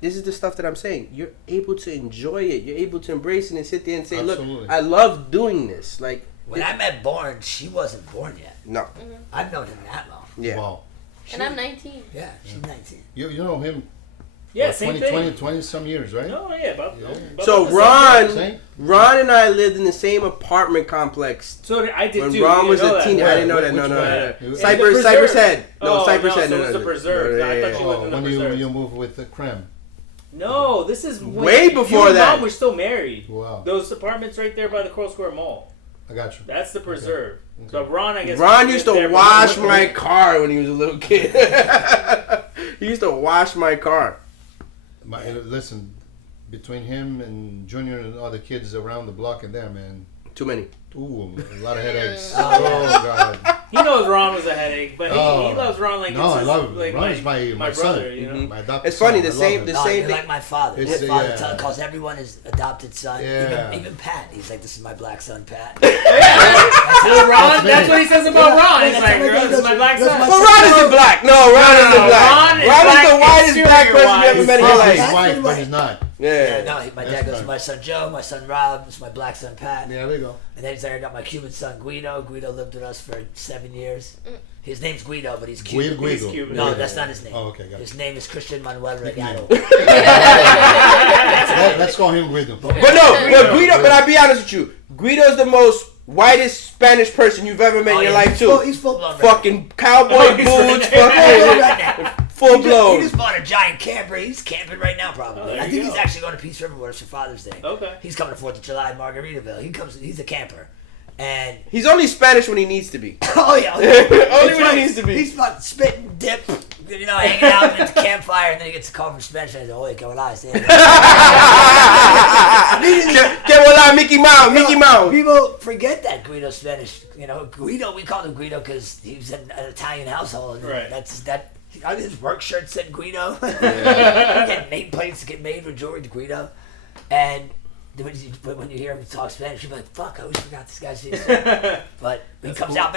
this is the stuff that I'm saying. You're able to enjoy it. You're able to embrace it and sit there and say, Absolutely. look, I love doing this. When I met Born, she wasn't born yet. No. I've known him that long. Yeah. Wow. And I'm 19. Yeah, she's 19. You know him Yeah, for same 20, thing. 20 some years, right? No, yeah, about So about the same. Ron and I lived in the same apartment complex. So I did When too. Ron You was know a that. teenager, I didn't know Which that. No, one? no, no. In the Cypress Preserve. Head. No, Oh, Cypress no, Head. so No, it's no, the no. Preserve. Yeah, I yeah, thought you yeah. lived in the when Preserve. you move with the creme. No, this is when Way you before and that. Mom were still married. Wow. Those apartments right there by the Coral Square Mall. I got you. That's the preserve. Okay. So Ron, I guess. Ron used to wash my car when he was a little kid. He used to wash my car. Listen, between him and Junior and all the kids around the block and there, man. Too many. Ooh, a lot of headaches. Oh, God. He knows Ron was a headache, but he loves Ron like No, it's I his, love him. like Ron is my brother, son. you know. My adopted It's funny, son. the I same- love the him. No, same you're thing. like my father. It's- My father yeah. calls everyone his adopted son. Yeah. Even Pat. He's like, this is my black son, Pat. Well, Ron, that's what he says about Ron. He's That's like, what girl, this is my black son. my But Ron isn't black. No, Ron isn't black. Ron is Ron is the black whitest black person you ever exterior-wise. met in your He's life. white, but he's not. Yeah, Yeah. no, my dad goes, fine. my son Joe, my son Rob, it's my black son Pat. Yeah, there you go. And then he's like, I got my Cuban son Guido. Guido lived with us for 7 years. His name's Guido, but he's Cuban. Guido. He's Cuban. No, Yeah. that's not his name. Oh, okay, got it. His name is Christian Manuel Regalo. Let's call him Guido. But Guido, but I'll be honest with you. Guido's the most whitest Spanish person you've ever met in your life, too. He's full blown. Fucking cowboy boots, fucking full He blown. just bought a giant camper. He's camping right now, probably. Oh, there I you think go. he's actually going to Peace River with us for Father's Day. Okay. He's coming to 4th of July, Margaritaville. He's a camper. And He's only Spanish when he needs to be. oh yeah, Only when he needs to be. He's fucking spitting dip, hanging out at the campfire, and then he gets a call from Spanish and he's like, "Oye, qué hola, Que vola, Mickey Mouse, Mickey Mouse. People forget that Guido's Spanish. Guido. We called him Guido because he was in an Italian household. And Right. That's that. On his work shirt said Guido. Get nameplates get made with George Guido, and when you hear him talk Spanish, you're like, "Fuck! I always forgot this guy's name." But he comes out.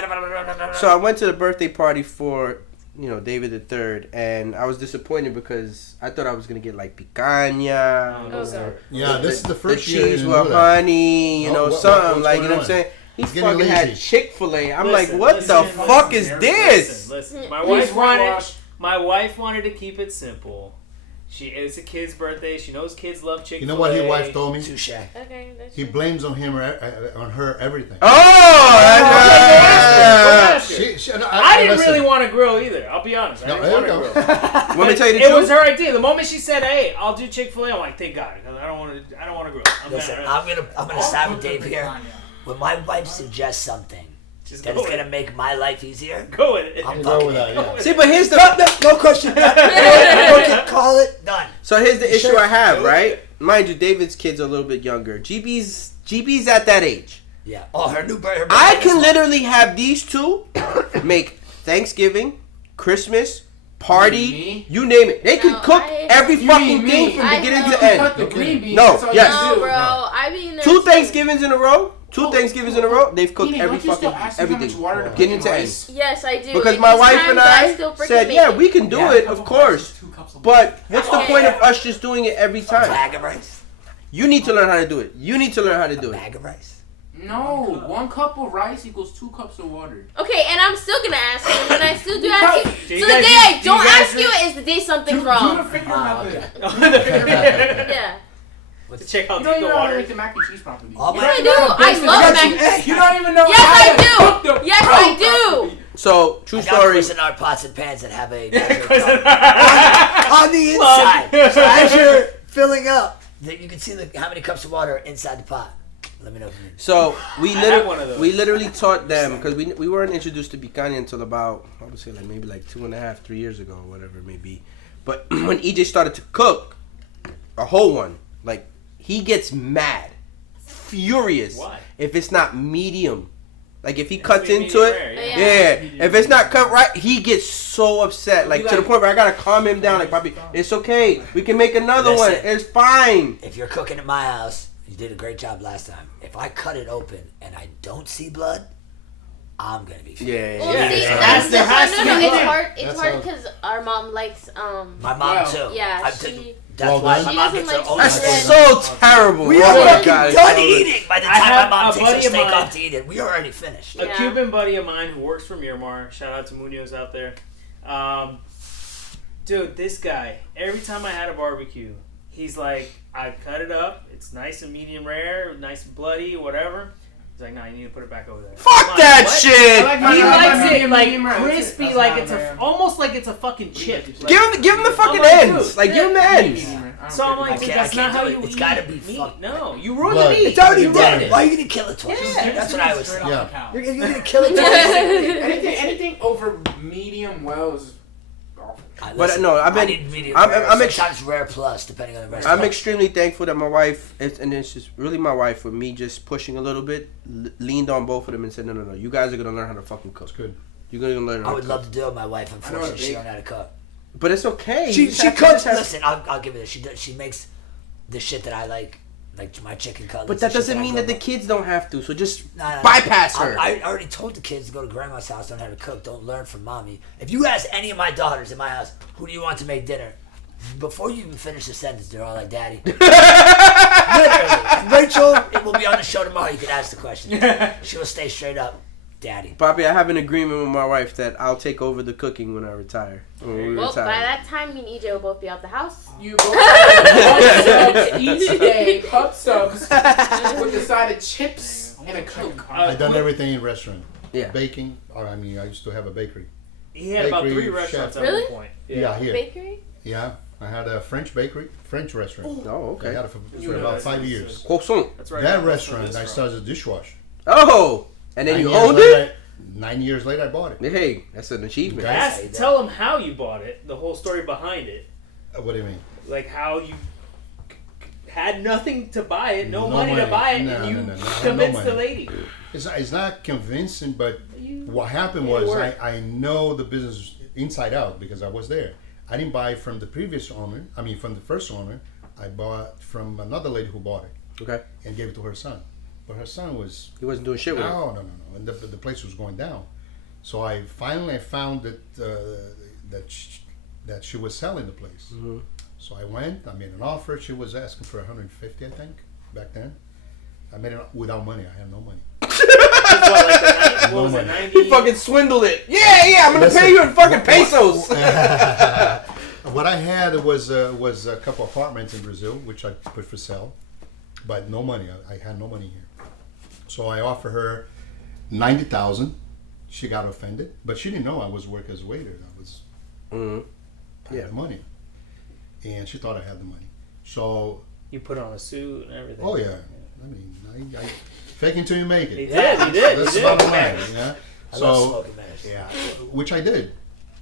So I went to the birthday party for, David III, and I was disappointed because I thought I was gonna get like picanha. Okay. Yeah, this is the The first year. cheese you with know that. honey, Oh, something what's like, going what I'm on? saying? He He's getting fucking had lazy. Chick-fil-A. I'm Listen, like, what the listen, fuck listen, is this? Listen, my Please wife whitewash. wanted to keep it simple. It's a kid's birthday. She knows kids love Chick-fil-A. You know what his wife told me? Touche. Okay, that's He true. blames on her everything. Oh, Ask her. I didn't listen. really want to grill either. I'll be honest. I No, didn't want to there you grill. Want me to tell you the It truth? was her idea. The moment she said, "Hey, I'll do Chick-fil-A," I'm like, "Thank God," because I don't want to grill. Listen, not- I'm gonna side with Dave here. When my wife suggests something Just that go is with gonna make my life easier, Go with it. I'm Go fucking with that, it. yeah. See, but here's the No question. Call it done. So here's the issue Sure. I have, right? Mind you, David's kids are a little bit younger. GB's at that age. Yeah. Oh, her birthday. I can literally have these two make Thanksgiving, Christmas, party, Me? you name it. They could No, cook I- every You fucking mean thing me? from I beginning know. to end. Cut the green beans. No, that's all yes. you No, do. bro. I be in there Two too. Thanksgivings in a row. Two Oh, Thanksgivings in a row. They've cooked Nene, every don't you still fucking ask me how much everything. water to put Beginning in to end. rice? Yes, I do. Because And my these wife times and I still freaking said, make yeah, it. we can do Yeah, it, a of couple rice course. is 2 cups of But what's the Okay. point of us just doing it every A time? bag of rice. You need to learn how to do it. You need to learn how to do A it. bag of rice. No, 1 cup of rice equals 2 cups of water. Okay, and I'm still gonna ask you, and I still do ask you. Do you So the guys day use- I do you don't guys ask you use- is the day something's Do the wrong. finger Ah, method. To Yeah. check out You don't the even know how to water. make the mac and cheese properly. All Yes, my- I do. I love mac. You don't even know Yes, how I to do. cook the Yes, dough I do. properly. So, true I got story. Cuisinart pots and pans that have a Cuisinart. on the inside. So as you're filling up, then you can see how many cups of water are inside the pot. Let me know if you need. So we have one of those. literally taught them because we weren't introduced to picanha until about I would say like maybe like 2.5, 3 years ago or whatever it may be. But when EJ started to cook a whole one, like he gets mad, furious Why? if it's not medium. Like if he It cuts has to be into medium it, rare, yeah. If it's not cut right, he gets so upset, like to the point where I gotta calm him down. Like, Papi, it's okay. We can make another one. Listen. It's fine. If you're cooking at my house, you did a great job last time. If I cut it open and I don't see blood, I'm gonna be furious. Yeah. Well, Yeah, see, there that's has no, to no, be it's blood. hard. It's That's hard how- because our mom likes My mom Wow. too. Yeah, I she- took- that's Well why done. my She mom doesn't gets her like own That's Yeah. so terrible. We Oh are my fucking God. done eating by the I time have my mom a takes her buddy of steak mine- off to eat it. We are already finished. A Yeah. Cuban buddy of mine who works for Miramar, shout out to Munoz out there. Dude, this guy, every time I had a barbecue, he's like, I cut it up, it's nice and medium rare, nice and bloody, whatever. He's like, nah, you need to put it back over there. Fuck I'm that what? shit! He likes it like medium-rare. crispy, That's like not it's rare. almost like it's a fucking chip. Like, Give him the fucking like, ends. dude, Like, give him the ends. So I'm like, dude, that's not how you It's eat gotta be meat. fucked. No, you ruin Blood. the meat. It's already You ruin dead. it. Why are you gonna kill it twice? Yeah. That's what I was saying. Yeah. You're gonna kill it twice. Anything over medium well is awful. But no, I've been. I need medium I'm rare, sometimes rare plus, depending on the restaurant. I'm extremely thankful that my wife, and it's just really my wife, with me just pushing a little bit, leaned on both of them and said, no, you guys are gonna learn how to fucking cook. That's good. You're gonna learn how I to would cook. love to do it with my wife. Unfortunately, she bake. don't know how to cook. But it's okay. She You just have to cooks. just have- Listen, I'll give her this. She makes the shit that I like my chicken cutlets. But that and shit doesn't I mean grow that the up. kids don't have to. So just No. bypass her. I already told the kids to go to grandma's house, learn how to cook, don't learn from mommy. If you ask any of my daughters in my house, who do you want to make dinner? Before you even finish the sentence, they're all like, Daddy. Literally. Rachel, it will be on the show tomorrow. You can ask the question. She'll stay straight up. Daddy. Bobby, I have an agreement with my wife that I'll take over the cooking when I retire. When we Well, retire. by that time, me and EJ will both be out the house. You both have pub subs each day, pub subs with a side of chips and a Coke. I've done everything in restaurant. Yeah. Baking. I mean, I used to have a bakery. He had about Bakery, 3 restaurants chef. at Really? one point. Yeah, here. Bakery? Yeah, I had a French bakery, French restaurant. Oh, I okay. had it for about 5 years. Croissant. That's right. That That's where restaurant, this I from. started as a dishwasher. Oh, and then 9 you years owned later, it? 9 years later, I bought it. Hey, that's an achievement. Okay. Ask, tell him how you bought it, the whole story behind it. What do you mean? Like how you had nothing to buy it, no, No money to money. buy it, No, and you no, I had convinced no the money. lady. It's not convincing, but You- what happened made it was work. I know the business inside out because I was there. I didn't buy from the previous owner. I mean, from the first owner. I bought from another lady who bought it Okay. and gave it to her son. But her son was He wasn't doing shit with it. no, and the place was going down. So I finally found that that she was selling the place. Mhm. So I went. I made an offer. She was asking for 150, I think, back then. I made it without money. I had no money. What, like the what was No it, money. 90? He fucking swindled it. Yeah, I'm gonna pay you in fucking pesos. What I had was a couple apartments in Brazil, which I put for sale, but no money. I had no money here. So I offered her 90,000. She got offended, but she didn't know I was working as a waiter. Mhm. I had the money, and she thought I had the money. So You put on a suit and everything. oh yeah, I mean, I fake until you make He it. did. He did. That's He the did. bottom line. Yeah. I love So smoking mirrors. yeah, which I did.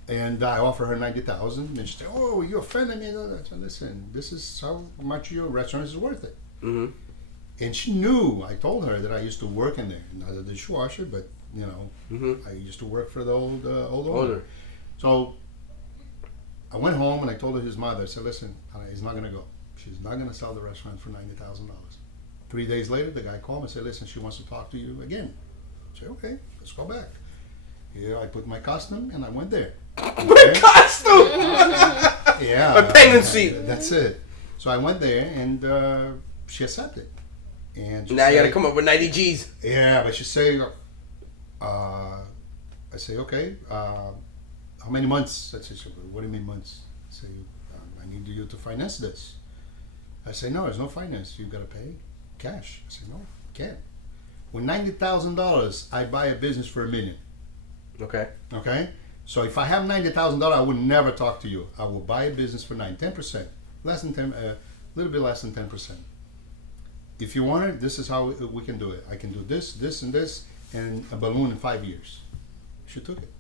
And I offered her 90,000, and she said, "Oh, you offended me." I said, "Listen, this is how much your restaurant is worth it." Mhm. And she knew. I told her that I used to work in there, not as a dishwasher, but you know, Mhm. I used to work for the old owner. Older. So I went home and I told her his mother. I said, "Listen, he's not going to go. She's not going to sell the restaurant for $90,000." 3 days later, the guy called me and said, "Listen, she wants to talk to you again." I said, "Okay, let's go back." Yeah, I put my costume and I went there. My costume. Yeah. My penguin suit. That's it. So I went there and she accepted. And she Now you said- gotta come up with 90 G's. Yeah, but she said, I say, okay, how many months? I said, what do you mean months? I say, I need you to finance this. I say, no, there's no finance. You gotta pay cash. I say, no, can't. With $90,000, I buy a business for $1 million. Okay. Okay? So if I have $90,000, I would never talk to you. I will buy a business for 10%. Less than 10, a little bit less than 10%. If you want it, this is how we can do it. I can do this, this, and this, and a balloon in 5 years. She took it.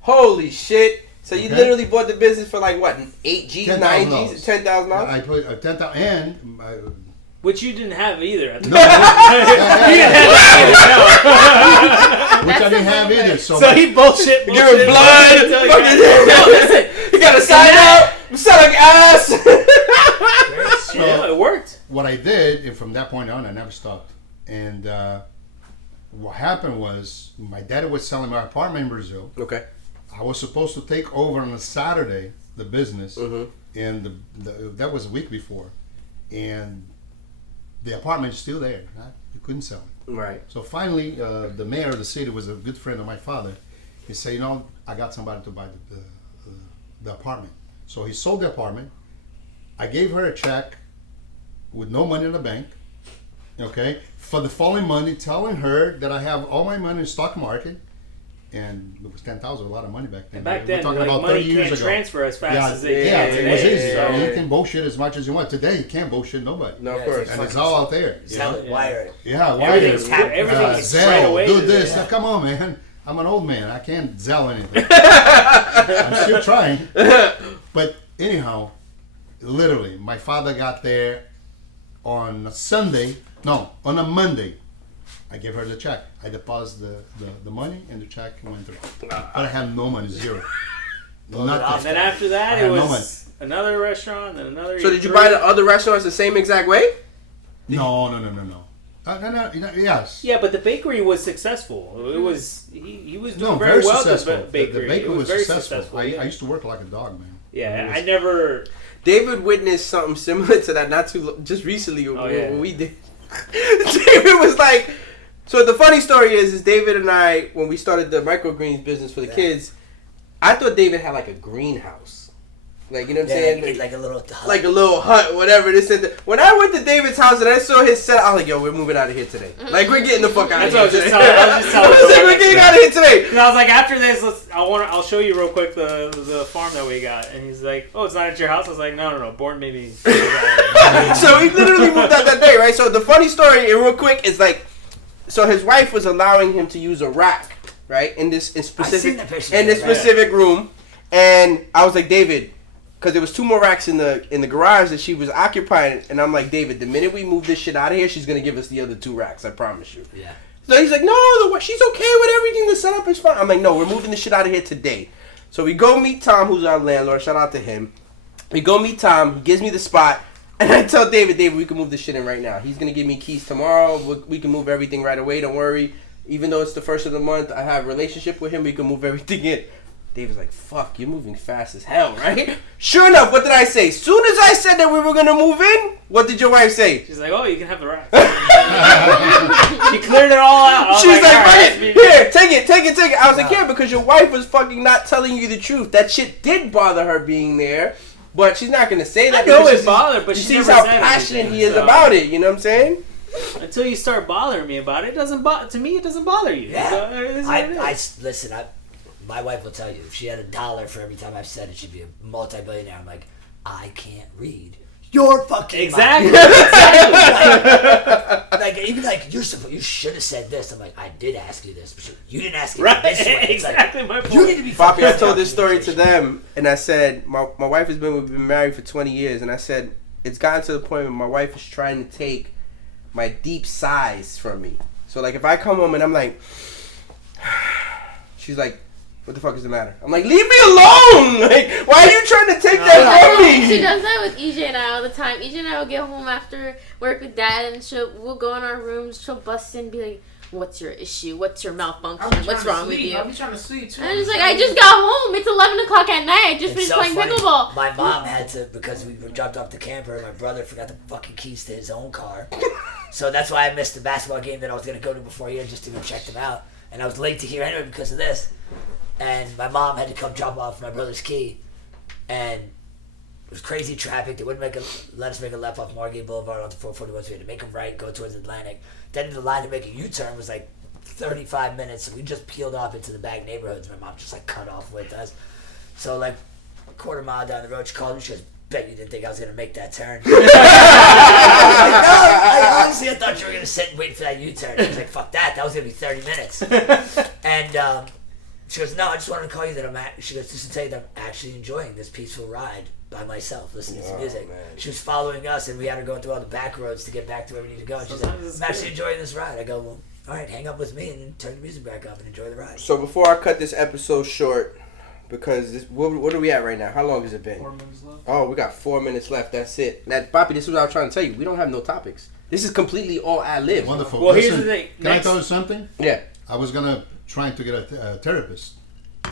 Holy shit. So you Okay. literally bought the business for like what? 8 G's, 9 $10,000. G's, $10,000? I put 10,000 and Which you didn't have either. At the no, which I didn't have either. So, So he bullshit. Give him blood. until he Fucking- got- No, listen. You gotta sign out. I'm selling ass. Yeah, it worked. what I did, and from that point on, I never stopped. And what happened was, my dad was selling my apartment in Brazil. Okay. I was supposed to take over on a Saturday the business, Mhm. and that was a week before, and the apartment's still there. Huh? You couldn't sell it. Right. So finally, the mayor of the city was a good friend of my father. He said, "You know, I got somebody to buy the apartment." So he sold the apartment. I gave her a check with no money in the bank, Okay, for the following money, telling her that I have all my money in the stock market, and it was 10,000, a lot of money back then. And back We're then, talking like, about money 30 years can't ago. transfer as fast Yeah, as it yeah, can it was today, easy. so- I mean, you can bullshit as much as you want. Today, you can't bullshit nobody. No, of Yeah, course. And it's all out there. you Sell know? it, wire it. Yeah, why Everything's is happening. Everything's right Zelle, away do to this. them. Come on, man. I'm an old man. I can't Zelle anything. I'm still trying. But anyhow, literally, my father got there on a Sunday. No, on a Monday. I gave her the check. I deposited the money and the check went through. But I had no money, zero. And Nothing. then after that, I it had no was another restaurant, then another. So did you buy the other restaurants the same exact way? No. Yes. Yeah, but the bakery was successful. It was he was doing No, very, very well. successful. The bakery. The bakery It was very successful. I yeah. used to work like a dog, man. Yeah, It was- I never. David witnessed something similar to that just recently when yeah. we did. David was like, so the funny story is David and I, when we started the microgreens business for the kids, I thought David had like a greenhouse. Like, you know what I'm saying? Like a little hut. Like a little hut, whatever. This and that. When I went to David's house and I saw his set, I was like, yo, we're moving out of here today. Like, we're getting the fuck out of That's here what today. I was just telling I was like, David. we're getting out of here today. And I was like, after this, I'll show you real quick the farm that we got. And he's like, oh, it's not at your house. I was like, no, Born maybe. So he literally moved out that day, right? So the funny story, and real quick, is like, so his wife was allowing him to use a rack, right, in this specific room, and I was like, David, because there was 2 more racks in the garage that she was occupying, and I'm like, David, the minute we move this shit out of here, she's gonna give us the other 2 racks, I promise you. Yeah. So he's like, no, she's okay with everything. The setup is fine. I'm like, no, we're moving this shit out of here today. So we go meet Tom, who's our landlord. Shout out to him. We go meet Tom. He gives me the spot. And I tell David, we can move this shit in right now. He's going to give me keys tomorrow. We can move everything right away. Don't worry. Even though it's the first of the month, I have a relationship with him. We can move everything in. David's like, fuck, you're moving fast as hell, right? Sure enough, what did I say? Soon as I said that we were going to move in, what did your wife say? She's like, oh, you can have the rack. She cleared it all out. I was She's like, all right, here, take it. I was like, yeah, because your wife was fucking not telling you the truth. That shit did bother her being there, but she's not going to say that. I know because it bothered, but she she sees never how said passionate anything, he is so- about it, you know what I'm saying? Until you start bothering me about it, to me, it doesn't bother you. Yeah. So, it is what it is. Listen, my wife will tell you, if she had $1 for every time I've said it, she'd be a multi-billionaire. I'm like, I can't read. You're fucking Exactly. even like you should have said this. I'm like, I did ask you this, but you didn't ask it Right, this way. It's exactly like, my point. you need to be. Poppy, I fucking told this story to documentation. them, and I said, my wife we've been married for 20 years, and I said, it's gotten to the point where my wife is trying to take my deep sighs from me. So, like, if I come home and I'm like, she's like, what the fuck is the matter? I'm like, leave me alone! Like, why are you trying to take that from me? She does that with EJ and I all the time. EJ and I will get home after work with Dad, and we'll go in our rooms. She'll bust in and be like, "What's your issue? What's your malfunction? What's wrong with you?" I'll be trying to sleep too. And I'm just like, I just got home. It's 11 o'clock at night. I just It's finished so playing funny. pickleball. My mom had to, because we were dropped off the camper, my brother forgot the fucking keys to his own car. So that's why I missed the basketball game that I was going to go to before here just to go check them out. And I was late to here anyway because of this. And my mom had to come drop off my brother's key. And it was crazy traffic. They wouldn't let us make a left off Margate Boulevard onto 441. So we had to make a right, go towards Atlantic. Then the line to make a U-turn was like 35 minutes. So we just peeled off into the back neighborhoods. My mom just like cut off with us. So like a quarter mile down the road, she called me. She goes, bet you didn't think I was going to make that turn. I honestly, I thought you were going to sit and wait for that U-turn. She was like, fuck that. That was going to be 30 minutes. And she goes, no, I just wanted to call you that she goes, just to tell you that I'm actually enjoying this peaceful ride by myself, listening to music. Man. She was following us, and we had her going through all the back roads to get back to where we need to go. And she's like, Sometimes it's I'm actually good. enjoying this ride. I go, well, all right, hang up with me and then turn the music back up and enjoy the ride. So before I cut this episode short, because what are we at right now? How long has it been? 4 minutes left. Oh, we got 4 minutes left. That's it. Now, Poppy, this is what I was trying to tell you. We don't have no topics. This is completely all ad-lib. Wonderful. Well, Listen, here's the thing. Can I Next- tell you something? Yeah. I was gonna try to get a therapist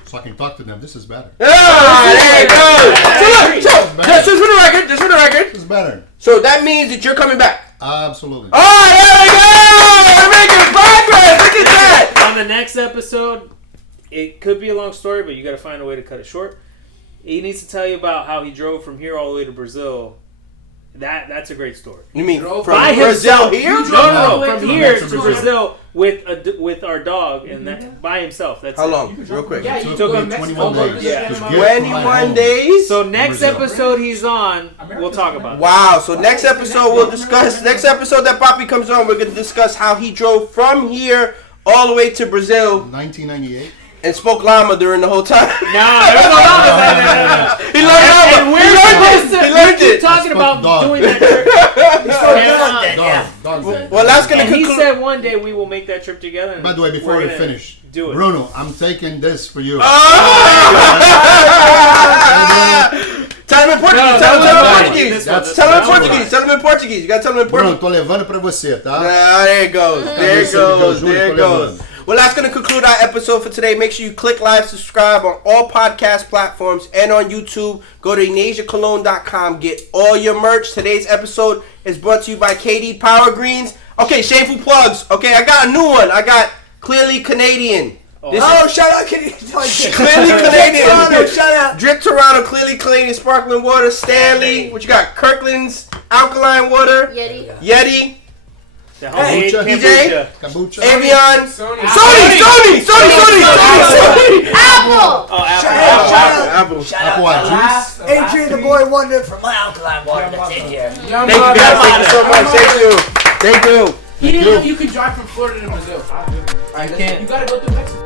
so I can talk to them. This is better. Ah, there you I agree. go. So, just for the record. This is better. So that means that you're coming back. Absolutely. Oh, there we go. We're making progress. Look at that. On the next episode, it could be a long story, but you got to find a way to cut it short. He needs to tell you about how he drove from here all the way to Brazil That's a great story. You mean Drove from by Brazil himself. here? No, Yeah. from here From to Brazil. Brazil with our dog and that by himself. That's How it. long? Real quick. Yeah, So you it took took him me 21 21 days. days. Yeah. to get from my 21 home. days? So next Brazil. episode he's on, we'll talk about it. Wow. So next episode we'll discuss. Next episode that Poppy comes on, we're gonna discuss how he drove from here all the way to Brazil 1998. and spoke llama during the whole time. Nah, there's no llama. He learned llama. And He we're learned supposed to it. He learned keep it. talking about Dog. doing that trip. Dog day. Well, that's gonna And he conclude. said one day we will make that trip together. And By the way, before we're we gonna finish, do it. Bruno, I'm taking this for you. Tell him in Portuguese. No, Tell him in that one. Portuguese. This That's- Tell him in that's Portuguese. right. Tell him in Portuguese. You gotta tell him in Bruno, Portuguese. tô levando pra você, tá? Ah, there it goes. There it goes. There it goes. Juro. Well, that's going to conclude our episode for today. Make sure you click like, subscribe on all podcast platforms and on YouTube. Go to EnasiaColon.com. Get all your merch. Today's episode is brought to you by KD Power Greens. Okay, shameful plugs. Okay, I got a new one. I got Clearly Canadian. This is shout out, Kenny. Clearly Canadian. Toronto, shout out. Drip Toronto, Clearly Canadian sparkling water. Stanley. What you got? Kirkland's alkaline water. Yeti. Yeti. The homemade Kombucha. kombucha. Kombucha. Evian. Sony. Sony. Apple. Oh, Shout apple. out. Apple. Shout Apple out. juice. Last- The boy wonder for my alkaline water that's in here. Young Thank you guys. Thank you so much. Thank you. Thank you. He didn't know you can drive from Florida to Brazil. I can't. You gotta go through Mexico.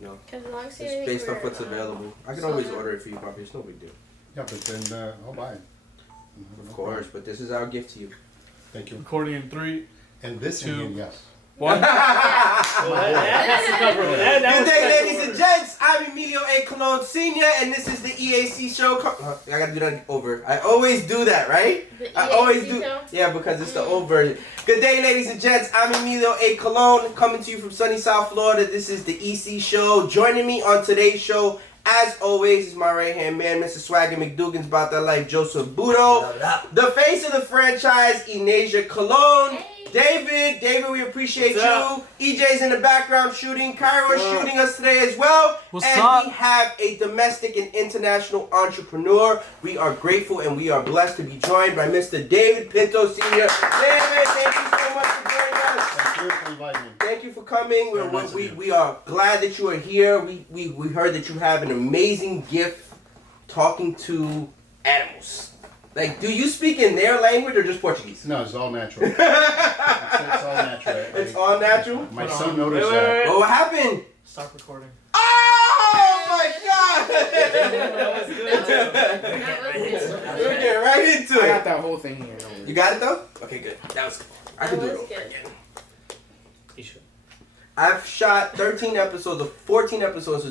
you know, Because as long as it's based off what's available. I can always order it for you, Bobby. It's no big deal. Yeah, but then I'll buy it. Of course, but this is our gift to you. Thank you. Accordion 3. And this Two. again, yes. 1. Well, that's the cover. That Good was day, special ladies and order. gents. I'm Emilio Colon Sr, and this is the EAC show. I gotta do that over. I always do that, right? The I always EAC do. show? Yeah, because it's the old version. Good day, ladies and gents. I'm Emilio Colon, coming to you from sunny South Florida. This is the EC show. Joining me on today's show, as always, is my right-hand man, Mr. Swagger McDougan's about that life, Joseph Buto. What up? The face of the franchise, Enasia Colon. Hey. David, we appreciate What's up? you. EJ's in the background shooting. Cairo's shooting us today as well. What's and up? we have a domestic and international entrepreneur. We are grateful and we are blessed to be joined by Mr. David Pinto Sr. David, thank you so much for joining us. Thank you for inviting me. Thank you for coming. Very nice of you. We are glad that you are here. We heard that you have an amazing gift talking to animals. Like, do you speak in their language or just Portuguese? No, it's all natural. It's all natural. It's all natural? My Hold son on. noticed Wait, wait, that. wait. Well, what happened? Stop recording. Oh my God! That was good. That was good. We're getting right into I got it. that whole thing here. Don't worry. You got it though? Okay, good. That was. I can That do it was over good. again. You should. I've shot 13 episodes of 14 episodes of